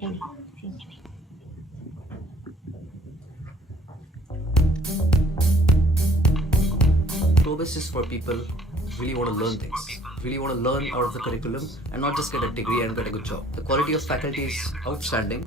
Ini, sini. Globus is for people who really want to learn things, really want to learn out of the curriculum and not just get a degree and get a good job. The quality of faculty is outstanding.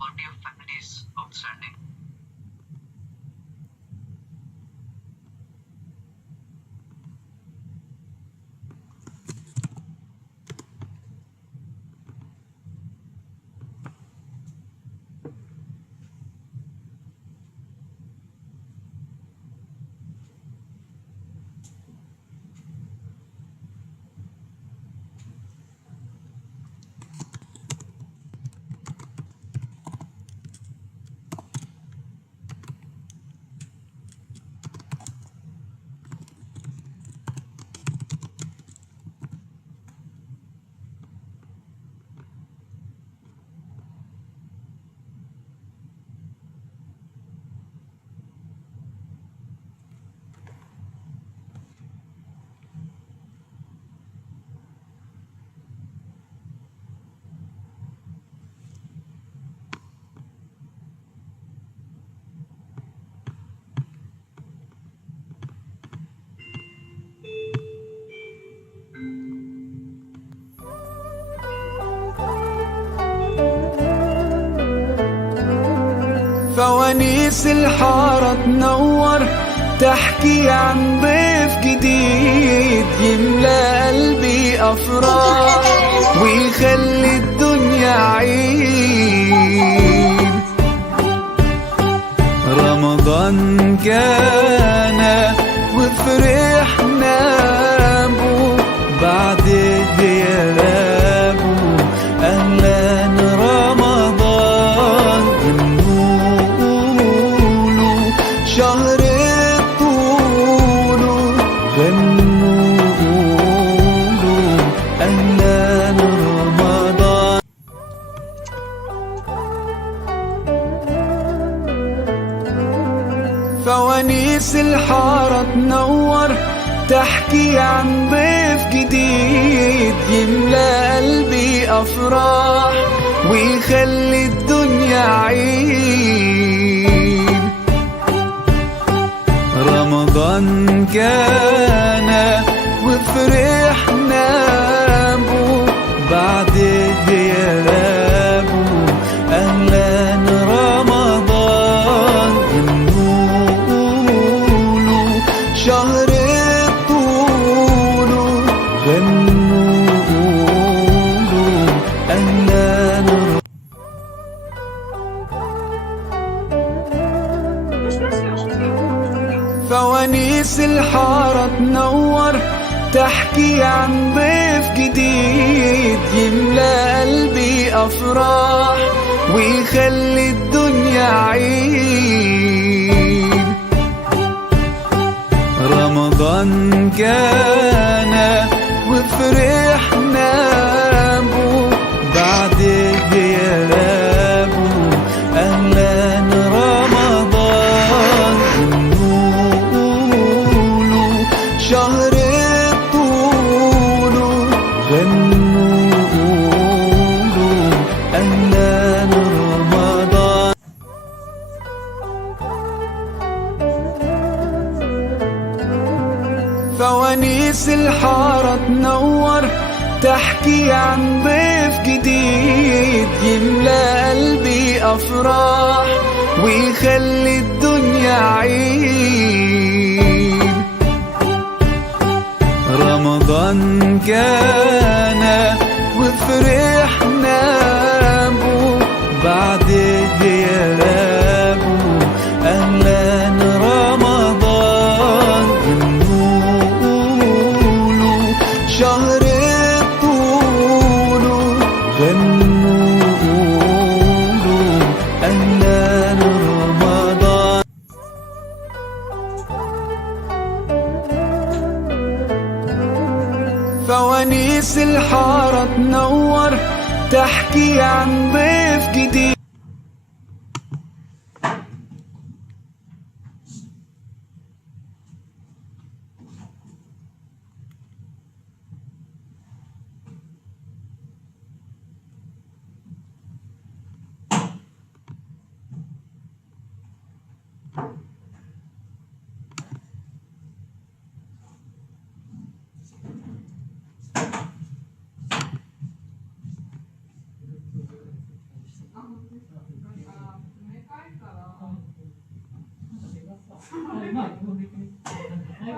فوانيس الحارة تنور، تحكي عن ضيف جديد يملى قلبي أفراح ويخلي الدنيا عيد. رمضان كان وفرحنا بو بعد غيابه. أهلا رمضان بنقوله شهر الطول، غنوا قولوا أهلا رمضان. فوانيس الحارة تنور، تحكي عن ضيف جديد يملى قلبي أفراح ويخلي الدنيا عيد. رمضان كان وفرحنا بو بعد غيابه. أهلا رمضان بنقوله شهر الطول، غنوا قولوا أهلا فوانيس الحارة تنور، تحكي عن ضيف جديد يملى قلبي أفراح ويخلي الدنيا عيد. رمضان كان وفرحنا بو بعد غيابه. أهلا رمضان بنقوله شهر الطول، غنوا قولوا أهلا رمضان. فوانيس الحارة تنور، تحكي عن ضيف جديد يملى قلبي أفراح ويخلي الدنيا عيد. رمضان كان وفرحنا بو بعد غيابه. أهلا رمضان بنقوله شهر الطول، غنوا قولوا أهلا رمضان. فوانيس الحارة تنور، تحكي عن ضيف جديد.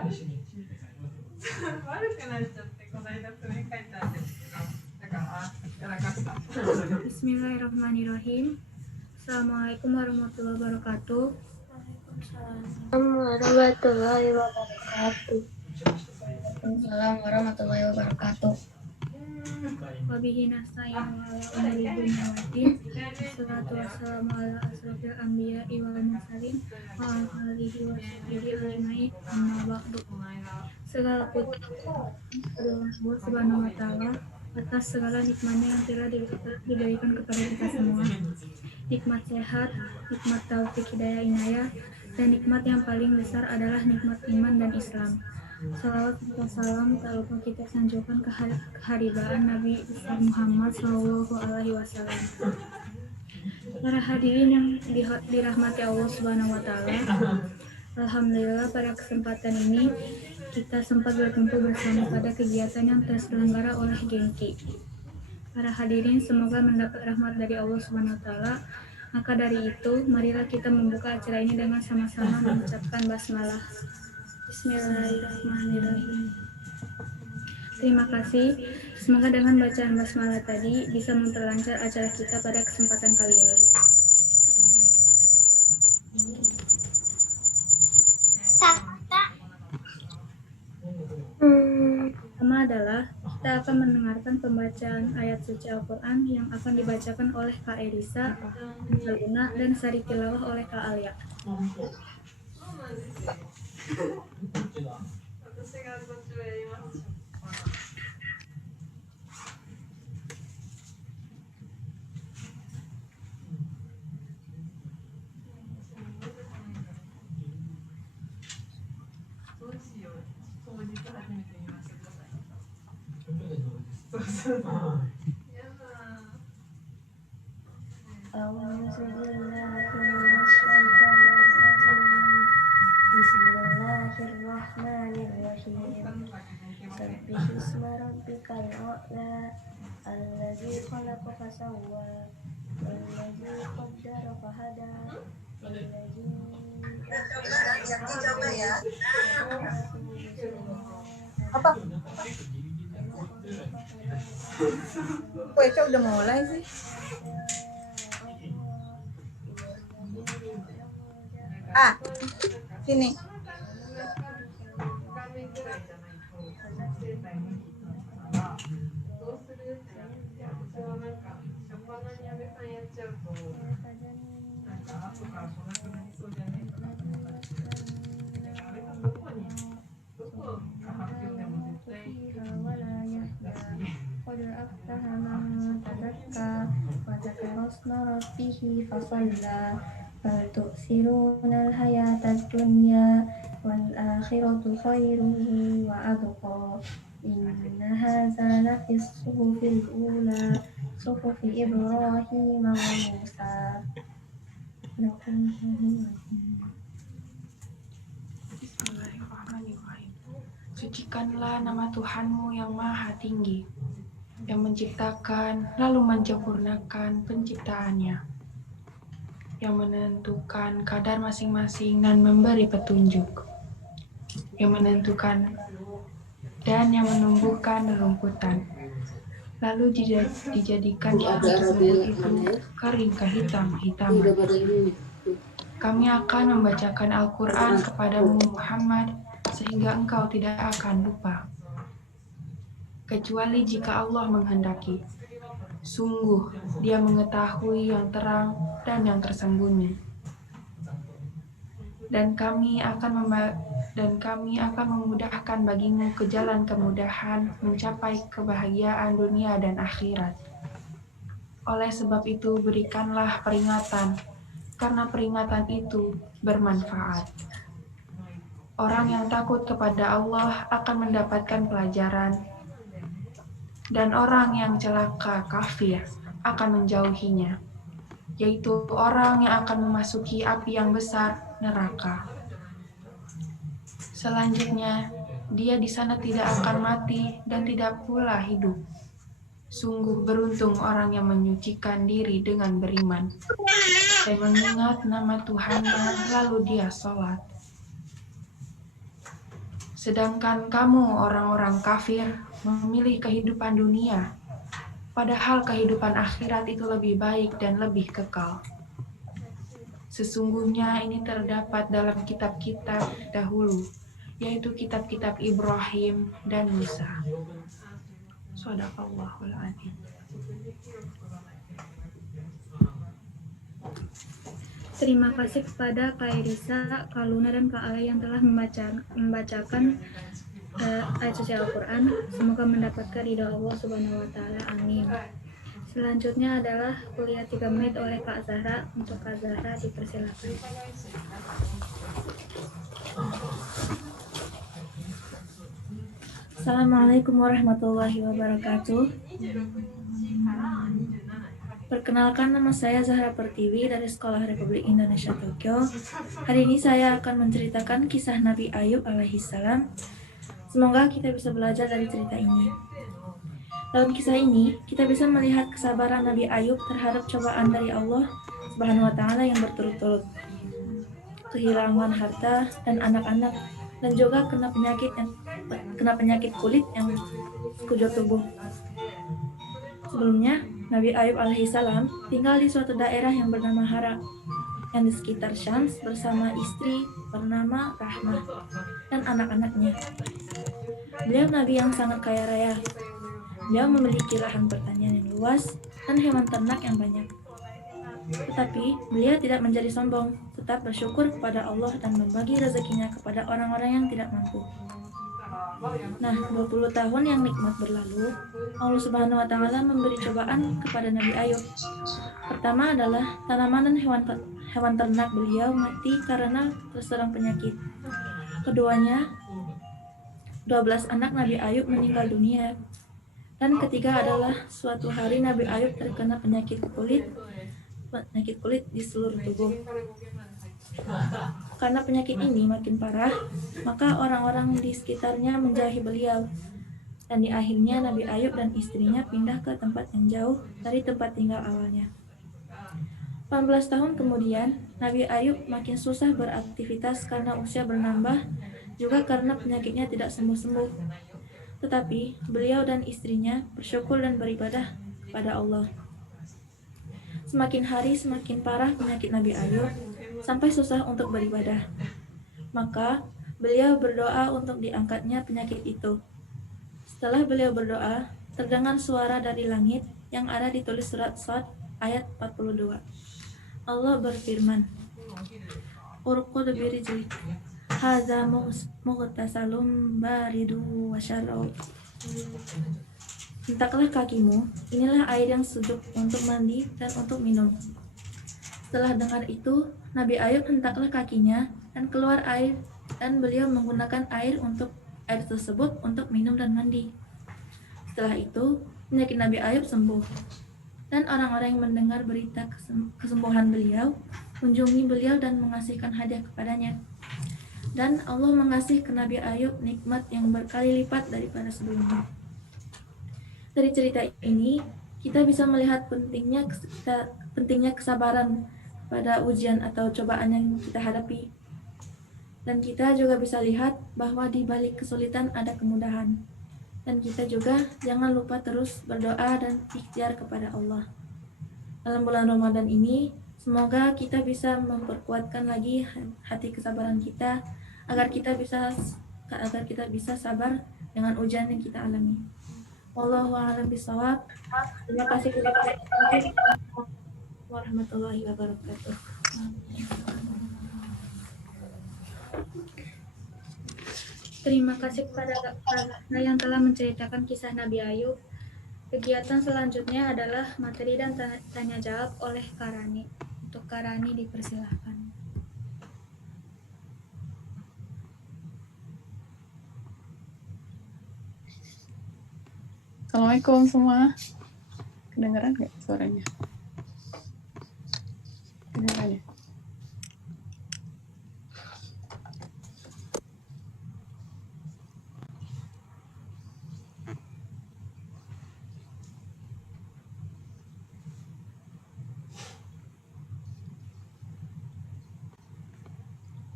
Bismillahirrahmanirrahim. Assalamualaikum warahmatullahi wabarakatuh. Warahmatullahi wabarakatuh. Assalamualaikum warahmatullahi wabarakatuh. Wabihi nasta'in wa ala umuri dunya waddin. Wassalatu wassalamu ala asrofil anbiya'i wal mursalin wa ala alihi wa sahbihi ajma'in. Amma ba'du. Segala puji adalah Allah Subhanahu wa taala atas segala nikmatnya yang telah diberikan kepada kita semua. Nikmat sehat, nikmat taufik hidayah inayah, dan nikmat yang paling besar adalah nikmat iman dan Islam. Salawat serta salam tak lupa kita sanjungkan keharibaan Nabi besar Muhammad SAW. Para hadirin yang dirahmati Allah Subhanahu wa taala, alhamdulillah pada kesempatan ini kita sempat berkumpul bersama pada kegiatan yang terselenggara oleh Genki. Para hadirin semoga mendapat rahmat dari Allah Subhanahu wa taala. Maka dari itu, marilah kita membuka acara ini dengan sama-sama mengucapkan basmalah. Bismillahirrahmanirrahim. Terima kasih. Semoga dengan bacaan basmalah tadi bisa memperlancar acara kita pada kesempatan kali ini. Pertama adalah kita akan mendengarkan pembacaan ayat suci Al-Quran yang akan dibacakan oleh Kak Elisa, Kak Luna, dan sari tilawah oleh Kak Alia. Bismillahirrahmanirrahim. Sabbihisma rabbikal a'la alladzi khalaqa fasawwa walladzi qaddara fahada walladzi Apa? Kueca udah mulai sih. Sini. Qad aflaha man tazakka wa dzakara isma rabbih fasalla bal tu'thiruna al-hayata ad-dunya wal akhiratu khairun wa abqa inna hadza lafi as-suhufil ula suhufi Ibrahim wa Musa. Bismillahirrahmanirrahim. Sucikanlah nama Tuhanmu yang maha tinggi, yang menciptakan lalu menyempurnakan penciptaannya, yang menentukan kadar masing-masing dan memberi petunjuk, yang menentukan dan yang menumbuhkan rerumputan, lalu dijadikan tersebut itu kering kehitam-hitaman. Kami akan membacakan Al-Quran kepadamu Muhammad sehingga engkau tidak akan lupa, kecuali jika Allah menghendaki. Sungguh, Dia mengetahui yang terang dan yang tersembunyi. Dan kami akan memudahkan bagimu ke jalan kemudahan mencapai kebahagiaan dunia dan akhirat. Oleh sebab itu, berikanlah peringatan, karena peringatan itu bermanfaat. Orang yang takut kepada Allah akan mendapatkan pelajaran, dan orang yang celaka kafir akan menjauhinya, yaitu orang yang akan memasuki api yang besar, neraka. Selanjutnya, dia di sana tidak akan mati dan tidak pula hidup. Sungguh beruntung orang yang menyucikan diri dengan beriman dan mengingat nama Tuhannya lalu dia sholat. Sedangkan kamu orang-orang kafir memilih kehidupan dunia, padahal kehidupan akhirat itu lebih baik dan lebih kekal. Sesungguhnya ini terdapat dalam kitab-kitab dahulu, yaitu kitab-kitab Ibrahim dan Musa. Shadaqallahul adzim. Terima kasih kepada Kak Irisa, Kak Luna, dan Kak Ale yang telah membacakan ayat suci Al-Quran. Semoga mendapatkan ridha Allah Subhanahu wa Ta'ala. Amin. Selanjutnya adalah kuliah 3 menit oleh Kak Zahra. Untuk Kak Zahra dipersilakan. Assalamualaikum warahmatullahi wabarakatuh. Perkenalkan, nama saya Zahra Pertiwi dari Sekolah Republik Indonesia Tokyo. Hari ini saya akan menceritakan kisah Nabi Ayub alaihissalam. Semoga kita bisa belajar dari cerita ini. Dalam kisah ini, kita bisa melihat kesabaran Nabi Ayub terhadap cobaan dari Allah Subhanahu wa Ta'ala yang berturut-turut. Kehilangan harta dan anak-anak, dan juga kena penyakit kulit yang sekujur tubuh. Sebelumnya, Nabi Ayub alaihissalam tinggal di suatu daerah yang bernama Hara, yang di sekitar Syams bersama istri bernama Rahmah dan anak-anaknya. Beliau Nabi yang sangat kaya raya. Beliau memiliki lahan pertanian yang luas dan hewan ternak yang banyak. Tetapi beliau tidak menjadi sombong, tetap bersyukur kepada Allah dan membagi rezekinya kepada orang-orang yang tidak mampu. Nah, 20 tahun yang nikmat berlalu, Allah Subhanahu wa Ta'ala memberi cobaan kepada Nabi Ayub. Pertama adalah tanaman dan hewan ternak beliau mati karena terserang penyakit. Keduanya, 12 anak Nabi Ayub meninggal dunia. Dan ketiga adalah suatu hari Nabi Ayub terkena penyakit kulit di seluruh tubuh. Karena penyakit ini makin parah, maka orang-orang di sekitarnya menjauhi beliau. Dan di akhirnya Nabi Ayub dan istrinya pindah ke tempat yang jauh dari tempat tinggal awalnya. 18 tahun kemudian, Nabi Ayub makin susah beraktivitas karena usia bertambah, juga karena penyakitnya tidak sembuh-sembuh. Tetapi beliau dan istrinya bersyukur dan beribadah kepada Allah. Semakin hari semakin parah penyakit Nabi Ayub, sampai susah untuk beribadah. Maka beliau berdoa untuk diangkatnya penyakit itu. Setelah beliau berdoa, terdengar suara dari langit yang ada ditulis surat Shad ayat 42. Allah berfirman, Urqud birijlik, hadza mughtasalun baridu wa syarab. Hentaklah kakimu, inilah air yang sejuk untuk mandi dan untuk minum. Setelah dengar itu, Nabi Ayub hentaklah kakinya dan keluar air, dan beliau menggunakan air tersebut untuk minum dan mandi. Setelah itu, penyakit Nabi Ayub sembuh. Dan orang-orang yang mendengar berita kesembuhan beliau mengunjungi beliau dan mengasihkan hadiah kepadanya. Dan Allah mengasih ke Nabi Ayub nikmat yang berkali lipat daripada sebelumnya. Dari cerita ini, kita bisa melihat pentingnya kesabaran pada ujian atau cobaan yang kita hadapi. Dan kita juga bisa lihat bahwa di balik kesulitan ada kemudahan. Dan kita juga jangan lupa terus berdoa dan ikhtiar kepada Allah. Dalam bulan Ramadan ini, semoga kita bisa memperkuatkan lagi hati kesabaran kita agar kita bisa sabar dengan ujian yang kita alami. Wallahu a'lam bishawab. Terima kasih warahmatullahi wabarakatuh. Terima kasih kepada Kak Zahra yang telah menceritakan kisah Nabi Ayub. Kegiatan selanjutnya adalah materi dan tanya jawab oleh Karani. Untuk Karani dipersilahkan. Assalamualaikum semua. Kedengeran nggak suaranya? Kedengeran ya?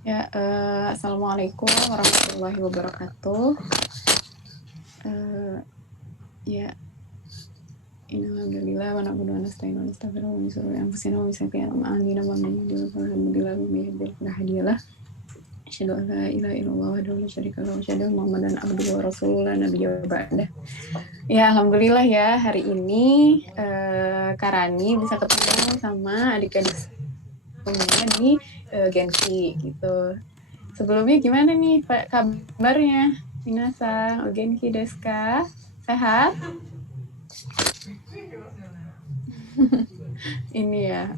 Ya, Assalamualaikum warahmatullahi wabarakatuh. Ya, Alhamdulillah wa na'budu wa nasta'inu wa nastaghfiruh wa min shururi anfusina wa min sayyiati a'malina man yahdihillahu fala mudilla lahu asyhadu an la ilaha illallah wahdahu la syarika lahu wa asyhadu anna Muhammadan abduhu wa rasuluhu la nabiyya ba'dah. Ya, alhamdulillah ya, hari ini Karani bisa ketemu sama adik-adik semuanya di Genki gitu. Sebelumnya gimana nih Pak kabarnya? Minasang, o genki desu ka? Sehat? Ini ya,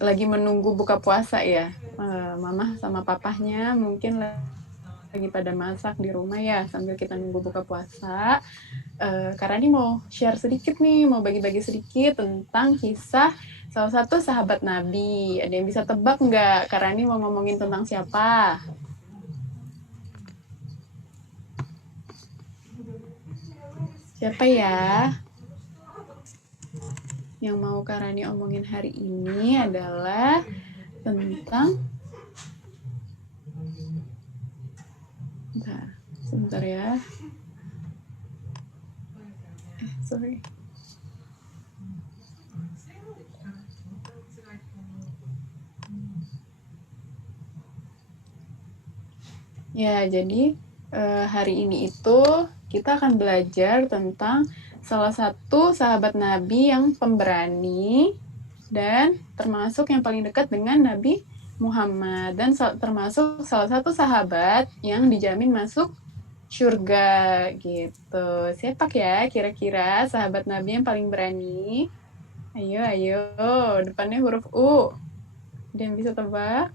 lagi menunggu buka puasa ya. Mama sama papahnya mungkin lagi pada masak di rumah ya, sambil kita nunggu buka puasa. Karena ini mau share sedikit nih, mau bagi-bagi sedikit tentang kisah salah satu sahabat Nabi. Ada yang bisa tebak nggak? Karena ini mau ngomongin tentang siapa? Siapa ya? Yang mau Karani omongin hari ini adalah tentang sebentar ya. Sorry. Ya, jadi hari ini itu kita akan belajar tentang salah satu sahabat Nabi yang pemberani dan termasuk yang paling dekat dengan Nabi Muhammad dan termasuk salah satu sahabat yang dijamin masuk surga gitu. Siapa ya kira-kira sahabat Nabi yang paling berani? Ayo, depannya huruf U. Ada yang bisa tebak?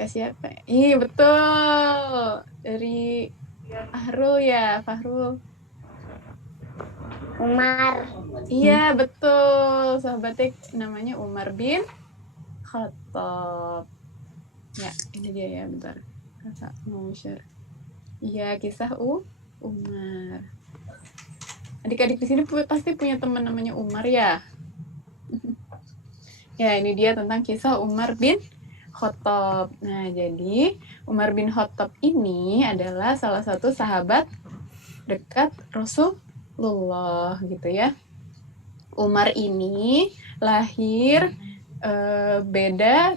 Kasih apa? Iya, betul. Dari Fahrul ya, Fahrul. Umar. Iya, betul. Sahabatnya namanya Umar bin Khattab. Ya, ini dia ya, bentar. Kakak mau share. Iya, kisah Umar. Adik-adik di sini pasti punya teman namanya Umar ya. Ya, ini dia tentang kisah Umar bin Khattab. Nah, jadi Umar bin Khattab ini adalah salah satu sahabat dekat Rasulullah gitu ya. Umar ini lahir berbeda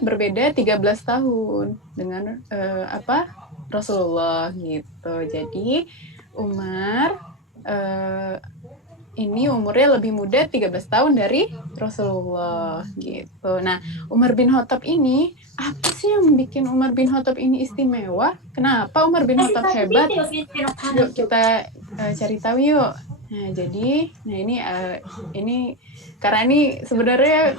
13 tahun dengan Rasulullah gitu. Jadi Umar ini umurnya lebih muda 13 tahun dari Rasulullah gitu. Nah, Umar bin Khattab ini, apa sih yang bikin Umar bin Khattab ini istimewa? Kenapa Umar bin Khattab hebat? Yuk kita cari tahu yuk. Nah, jadi, ini karena ini sebenarnya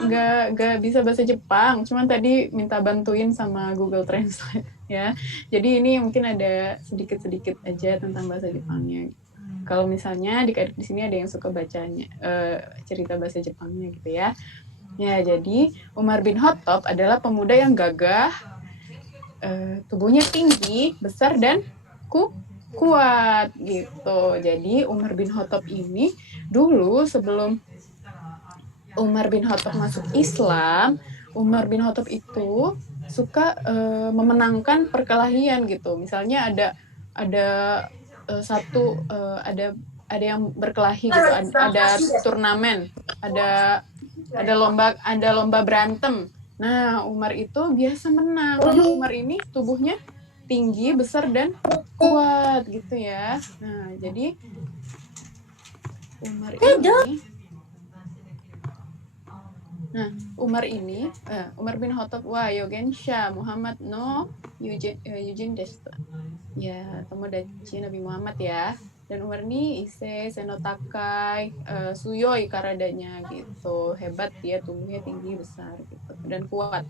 nggak bisa bahasa Jepang, cuman tadi minta bantuin sama Google Translate ya. Jadi ini mungkin ada sedikit-sedikit aja tentang bahasa Jepangnya. Kalau misalnya di sini ada yang suka bacanya cerita bahasa Jepangnya gitu ya. Ya, jadi Umar bin Khattab adalah pemuda yang gagah, tubuhnya tinggi, besar dan kuat gitu. Jadi Umar bin Khattab ini dulu sebelum Umar bin Khattab masuk Islam, Umar bin Khattab itu suka memenangkan perkelahian gitu. Misalnya ada yang berkelahi gitu, ada turnamen, ada lomba berantem. Nah, Umar itu biasa menang karena Umar ini tubuhnya tinggi, besar dan kuat gitu ya. Nah, jadi Umar bin Khattab wa Yogensha Muhammad no Yujin Desta. Ya, tomodachi Nabi Muhammad ya. Dan Umar ini ise senotakai suyoi karadanya gitu. Hebat dia, tubuhnya tinggi, besar gitu dan kuat.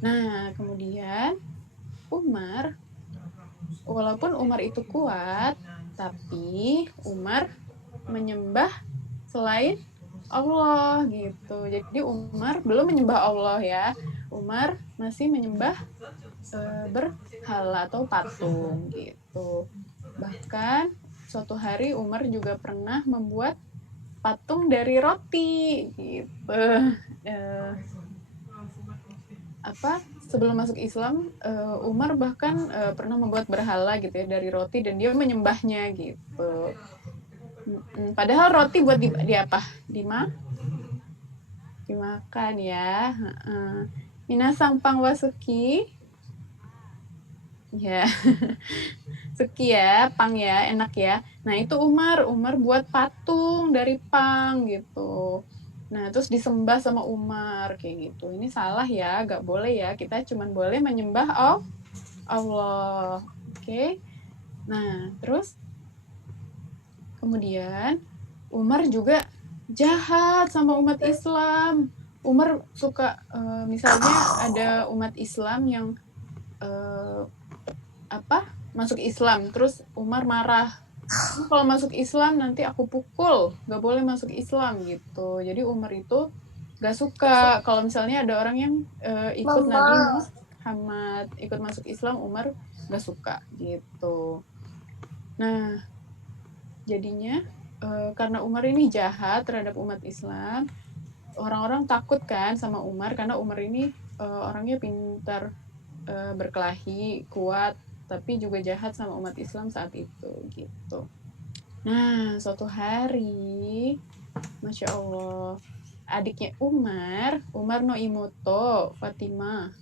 Nah, kemudian Umar, walaupun Umar itu kuat, tapi Umar menyembah selain Allah gitu. Jadi Umar belum menyembah Allah ya. Umar masih menyembah berhala atau patung gitu. Bahkan suatu hari Umar juga pernah membuat patung dari roti gitu. sebelum masuk Islam, Umar bahkan pernah membuat berhala gitu ya dari roti dan dia menyembahnya gitu. Padahal roti buat di apa? Dimakan ya. Minasang pangwasuki. Ya. Suki ya, pang ya, enak ya. Nah, itu Umar buat patung dari pang gitu. Nah, terus disembah sama Umar kayak gitu. Ini salah ya, gak boleh ya. Kita cuma boleh menyembah Allah. Oke. Nah, terus kemudian Umar juga jahat sama umat Islam. Umar suka misalnya ada umat Islam yang masuk Islam, terus Umar marah, kalau masuk Islam nanti aku pukul, gak boleh masuk Islam gitu. Jadi Umar itu gak suka kalau misalnya ada orang yang ikut Nabi Muhammad, ikut masuk Islam, Umar gak suka gitu. Nah, jadinya karena Umar ini jahat terhadap umat Islam, orang-orang takut kan sama Umar karena Umar ini orangnya pintar, berkelahi, kuat, tapi juga jahat sama umat Islam saat itu gitu. Nah, suatu hari, Masya Allah, adiknya Umar no imoto, Fatimah.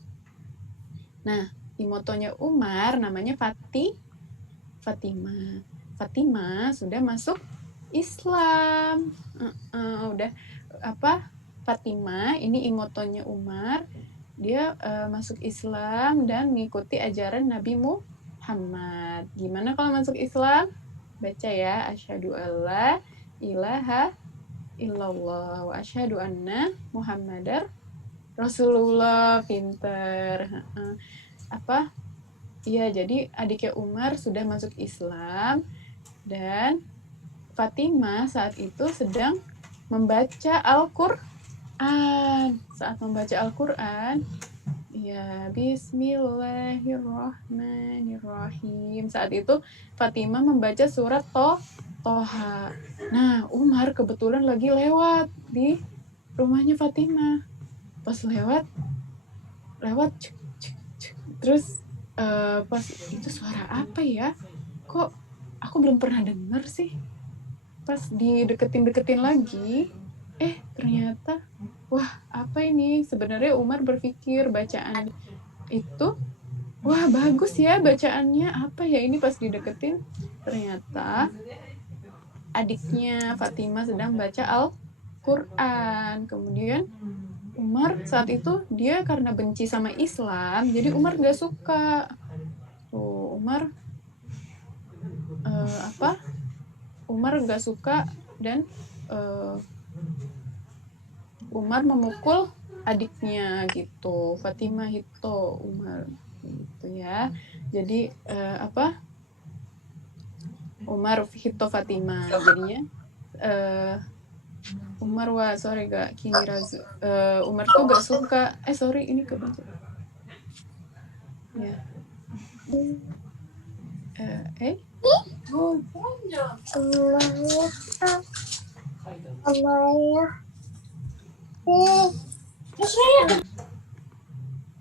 Nah, imotonya Umar namanya Fatimah. Fatimah sudah masuk Islam. Fatimah ini imotonya Umar, dia masuk Islam dan mengikuti ajaran Nabi Muhammad. Gimana kalau masuk Islam? Baca ya, asyhadu alla ilaha illallah wa asyhadu anna Muhammadar Rasulullah. Pinter. Iya, jadi adiknya Umar sudah masuk Islam dan Fatimah saat itu sedang membaca Al-Qur'an. Saat membaca Al-Qur'an, ya, bismillahirrahmanirrahim. Saat itu Fatimah membaca surat Toha. Nah, Umar kebetulan lagi lewat di rumahnya Fatimah. Pas lewat terus pas itu suara apa ya? Kok aku belum pernah dengar sih? Pas dideketin lagi, ternyata wah, apa ini? Sebenarnya Umar berpikir bacaan itu, wah bagus ya bacaannya, apa ya ini? Pas dideketin, ternyata adiknya Fatimah sedang baca Al-Qur'an. Kemudian Umar saat itu dia karena benci sama Islam, jadi Umar gak suka. Umar gak suka dan Umar memukul adiknya gitu. Fatimah itu Umar gitu ya. Jadi Umar hito Fatimah. Jadinya Umar gak kini razu. Umar tuh gak suka. Ini kebencet. Ya.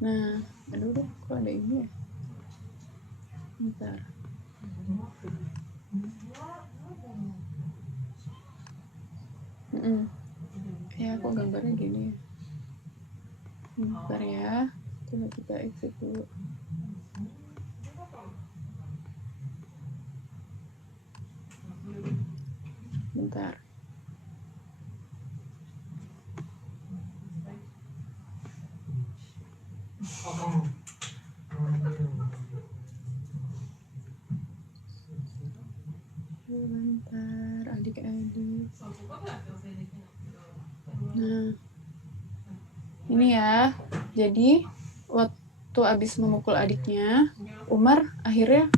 Nah, aduh, kok ada ini ya? Bentar. Ya, kok gambarnya gini ya? Bentar ya, coba kita exit dulu. Bentar. Bentar, adik-adik. Nah, ini ya. Jadi, waktu abis memukul adiknya, Umar akhirnya,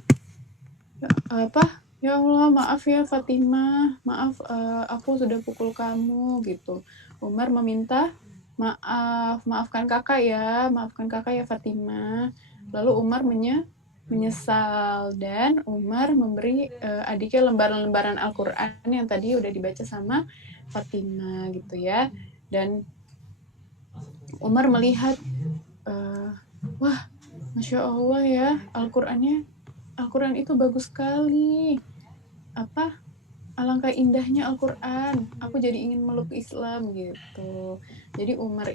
ya Allah, maaf ya Fatimah, maaf aku sudah pukul kamu gitu. Umar meminta maafkan kakak ya Fatimah. Lalu Umar menyesal dan Umar memberi adiknya lembaran-lembaran Al-Qur'an yang tadi udah dibaca sama Fatimah gitu ya. Dan Umar melihat wah, Masya Allah ya, Al-Quran itu bagus sekali. Alangkah indahnya Al-Quran. Aku jadi ingin meluk Islam gitu. Jadi Umar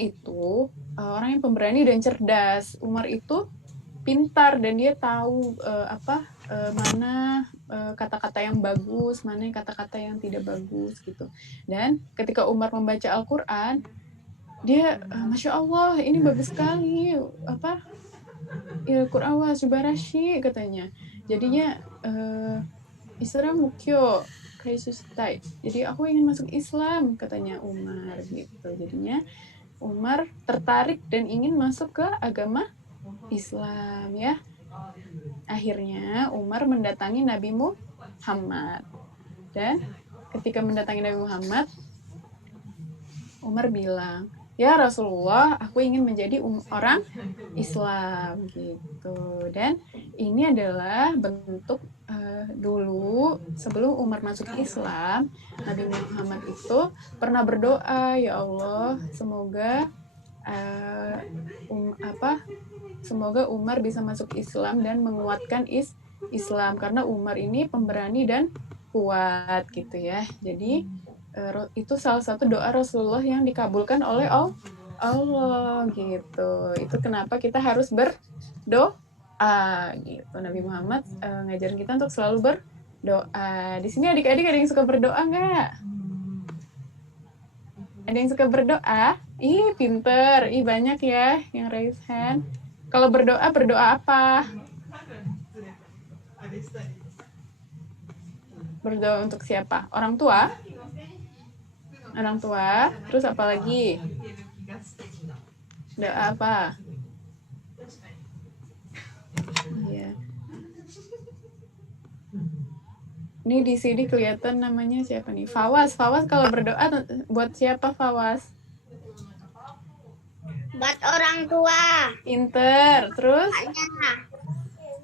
itu orang yang pemberani dan cerdas. Umar itu pintar dan dia tahu mana kata-kata yang bagus, mana kata-kata yang tidak bagus gitu. Dan ketika Umar membaca Al-Quran, dia Masya Allah ini bagus sekali. Al-Quran wa subarashi katanya. Jadinya Islam mukyo kaisusitai. Jadi aku ingin masuk Islam katanya Umar gitu. Jadinya Umar tertarik dan ingin masuk ke agama Islam ya. Akhirnya Umar mendatangi Nabi Muhammad. Dan ketika mendatangi Nabi Muhammad, Umar bilang, "Ya Rasulullah, aku ingin menjadi orang Islam," gitu. Dan ini adalah bentuk dulu sebelum Umar masuk Islam, Nabi Muhammad itu pernah berdoa, "Ya Allah, semoga Umar bisa masuk Islam dan menguatkan Islam karena Umar ini pemberani dan kuat," gitu ya. Jadi itu salah satu doa Rasulullah yang dikabulkan oleh Allah gitu. Itu kenapa kita harus berdoa gitu. Nabi Muhammad ngajarin kita untuk selalu berdoa. Di sini adik-adik ada yang suka berdoa nggak? Ada yang suka berdoa? Ih, pinter. Ih, banyak ya yang raise hand. Kalau berdoa apa? Berdoa untuk siapa? Orang tua? Orang tua. Terus apa lagi? Doa apa? Iya. Ini di sini kelihatan namanya siapa nih? Fawas. Fawas kalau berdoa buat siapa Fawas? Buat orang tua. Pinter. Terus? Maknya.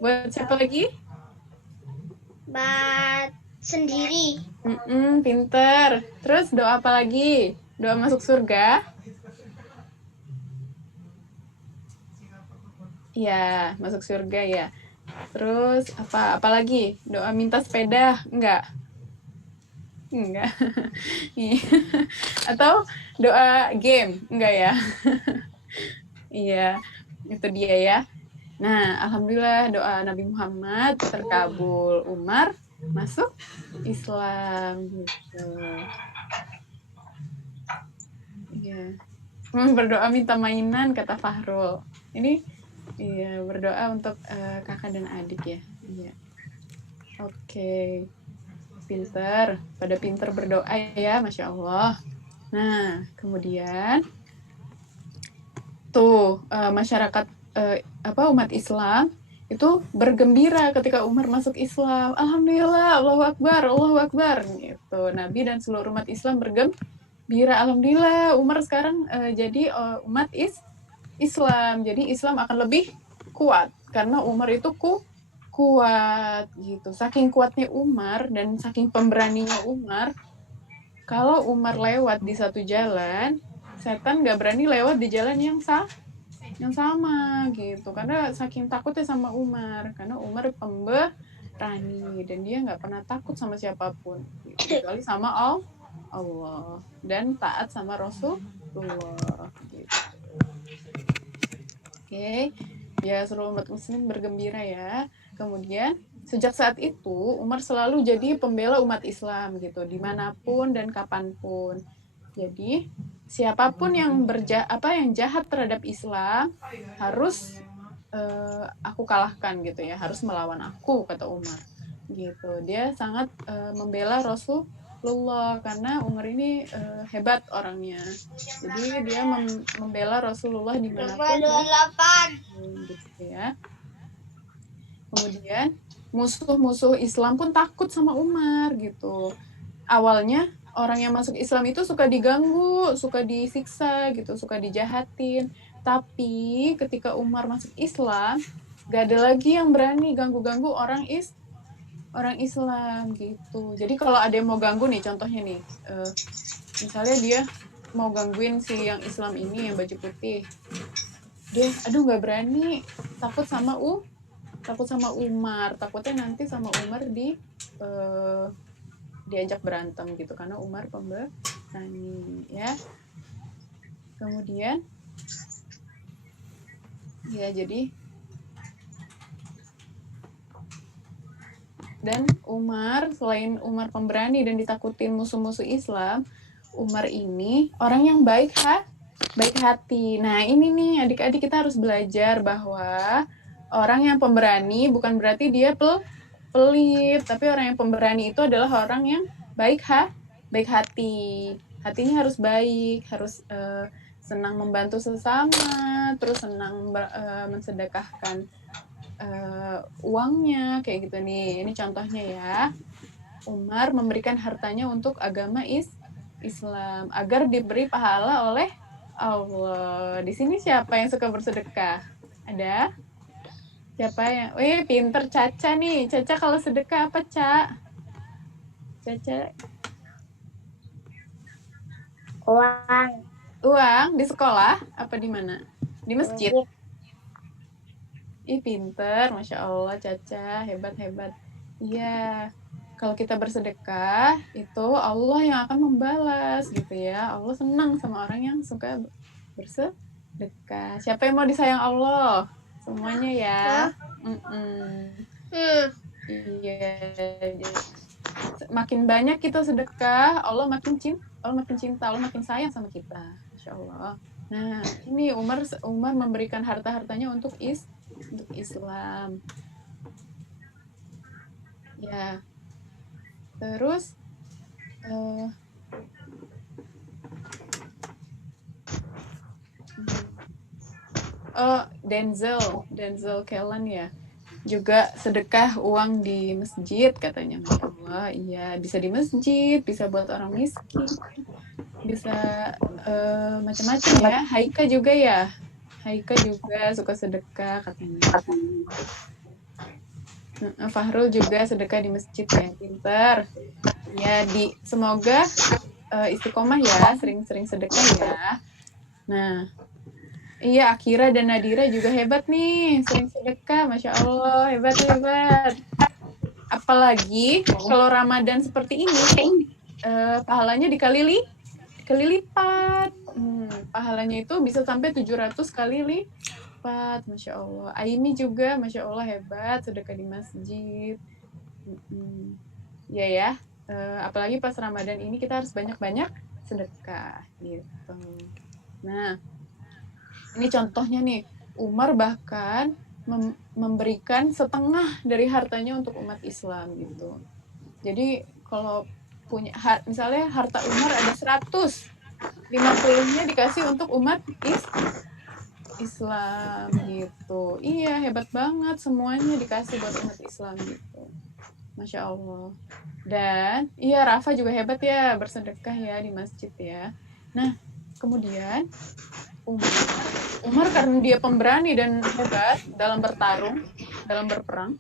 Buat siapa lagi? Buat sendiri. Pinter. Terus doa apa lagi? Doa masuk surga? Iya, masuk surga ya. Terus apa lagi? Doa minta sepeda? Enggak. Atau doa game? Enggak ya. Iya, itu dia ya. Nah, alhamdulillah doa Nabi Muhammad terkabul. Umar masuk Islam gitu. Iya. Berdoa minta mainan kata Fahrul. Ini iya, berdoa untuk kakak dan adik ya. Iya. Oke. Pinter. Pada pinter berdoa ya, Masya Allah. Nah, kemudian tuh masyarakat umat Islam itu bergembira ketika Umar masuk Islam. Alhamdulillah, Allahu Akbar gitu. Nabi dan seluruh umat Islam bergembira. Alhamdulillah, Umar sekarang jadi umat Islam. Jadi Islam akan lebih kuat karena Umar itu kuat gitu. Saking kuatnya Umar dan saking pemberaninya Umar, kalau Umar lewat di satu jalan, setan nggak berani lewat di jalan yang sama gitu. Karena saking takutnya sama Umar, karena Umar pemberani dan dia nggak pernah takut sama siapapun, gitu. Kecuali sama Allah dan taat sama Rasulullah. Gitu. Oke, ya seluruh umat muslim bergembira ya. Kemudian sejak saat itu Umar selalu jadi pembela umat Islam gitu, dimanapun dan kapanpun. Jadi siapapun yang yang jahat terhadap Islam harus aku kalahkan gitu ya, harus melawan aku kata Umar. Gitu. Dia sangat membela Rasulullah karena Umar ini hebat orangnya. Jadi dia membela Rasulullah dimanapun. Gitu ya. Kemudian musuh-musuh Islam pun takut sama Umar gitu. Awalnya orang yang masuk Islam itu suka diganggu, suka disiksa gitu, suka dijahatin. Tapi ketika Umar masuk Islam, gak ada lagi yang berani ganggu-ganggu orang Islam gitu. Jadi kalau ada yang mau ganggu nih, contohnya nih, misalnya dia mau gangguin si yang Islam ini yang baju putih, dia aduh nggak berani, takut sama Umar, takutnya nanti sama Umar diajak berantem gitu karena Umar pemberani ya. Kemudian ya jadi dan Umar, selain Umar pemberani dan ditakutin musuh-musuh Islam, Umar ini orang yang baik hati. Nah ini nih adik-adik kita harus belajar bahwa orang yang pemberani bukan berarti dia pelit, tapi orang yang pemberani itu adalah orang yang baik hati. Hatinya harus baik, harus senang membantu sesama, terus senang mensedekahkan uangnya, kayak gitu nih. Ini contohnya ya. Umar memberikan hartanya untuk agama Islam agar diberi pahala oleh Allah. Di sini siapa yang suka bersedekah? Ada? Siapa yang? Wih, pinter Caca nih. Caca kalau sedekah apa, Ca? Caca. Uang di sekolah apa di mana? Di masjid. Ih, pinter, Masya Allah, Caca, hebat. Iya, kalau kita bersedekah, itu Allah yang akan membalas, gitu ya. Allah senang sama orang yang suka bersedekah. Siapa yang mau disayang Allah? Semuanya ya. Iya. Makin banyak kita sedekah, Allah makin cinta, Allah makin sayang sama kita. Masya Allah. Nah, ini Umar memberikan harta-hartanya untuk Islam. Ya. Terus Denzel Kellan ya. Juga sedekah uang di masjid katanya. Masya Allah, iya, bisa di masjid, bisa buat orang miskin. Bisa macam-macam ya. Haika juga suka sedekah katanya. Fahrul juga sedekah di masjid ya, pinter. Ya, semoga istiqomah ya, sering-sering sedekah ya. Nah, iya, Akira dan Nadira juga hebat nih, sering sedekah, Masya Allah, hebat. Apalagi kalau Ramadan seperti ini, pahalanya dikali lipat. Pahalanya itu bisa sampai 700 kali lipat, Masya Allah. Aimi juga, Masya Allah, hebat, sedekah di masjid. Ya. Apalagi pas Ramadan ini kita harus banyak-banyak sedekah, gitu. Nah, ini contohnya nih, Umar bahkan memberikan setengah dari hartanya untuk umat Islam, gitu. Jadi, kalau punya misalnya harta Umar ada 100, 50-nya dikasih untuk umat Islam gitu. Iya, hebat banget, semuanya dikasih buat umat Islam gitu. Masya Allah. Dan iya, Rafa juga hebat ya, bersedekah ya di masjid ya. Nah, kemudian Umar karena dia pemberani dan hebat dalam berperang,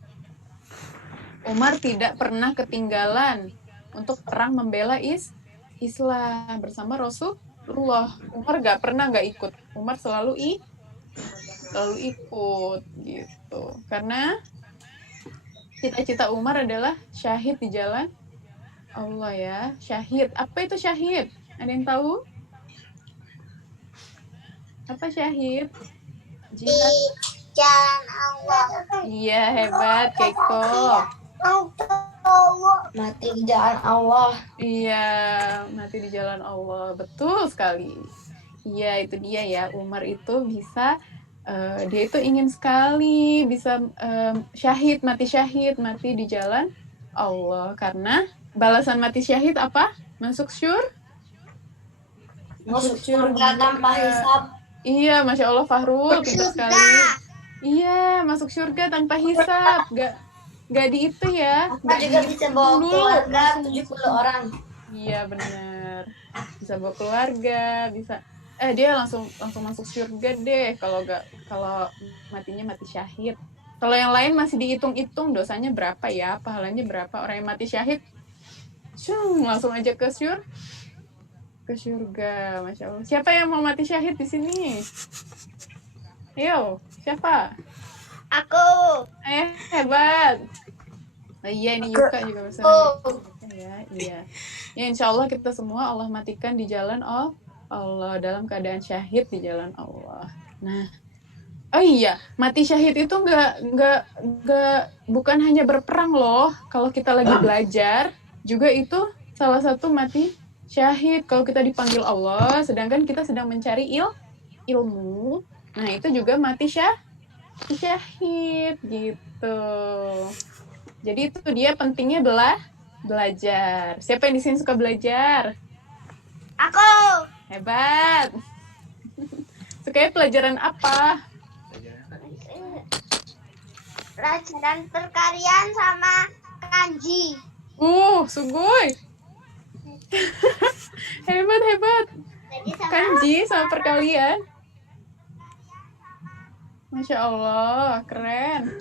Umar tidak pernah ketinggalan untuk perang membela Islam bersama Rasulullah. Umar gak pernah gak ikut. Umar selalu ikut gitu. Karena cita-cita Umar adalah syahid di jalan Allah ya. Syahid. Apa itu syahid? Ada yang tahu? Apa syahid? Jihad. Jalan Allah. Iya, hebat, Keiko. Mati di jalan Allah. Iya, mati di jalan Allah. Betul sekali. Iya, itu dia ya. Umar itu bisa, dia itu ingin sekali bisa mati di jalan Allah. Karena balasan mati syahid apa? Masuk surga tanpa hisab. Iya, Masya Allah, Fahrul, pintar sekali. Iya, masuk surga tanpa hisab. Gak di itu ya. Kita juga bisa bawa keluarga 70 orang. Iya, benar. Bisa bawa keluarga, bisa. Dia langsung masuk surga deh kalau matinya mati syahid. Kalau yang lain masih dihitung-hitung dosanya berapa ya, pahalanya berapa. Orang yang mati syahid langsung aja ke surga, Masya Allah. Siapa yang mau mati syahid di sini? Ayo, siapa? Aku. Hebat. Oh iya, ini Yuka juga bisa. Ya, iya. Ya, insya Allah kita semua Allah matikan di jalan Allah dalam keadaan syahid di jalan Allah. Nah, oh iya, mati syahid itu nggak bukan hanya berperang loh. Kalau kita lagi belajar, juga itu salah satu mati syahid. Kalau kita dipanggil Allah, sedangkan kita sedang mencari ilmu, nah itu juga mati syahid gitu. Jadi itu dia pentingnya belajar. Siapa yang di sini suka belajar? Aku. Hebat. Sukanya pelajaran apa? Pelajaran perkaryan sama kanji. Sugoi. Hebat. Jadi sama Kanji sama perkalian. Masya Allah, keren.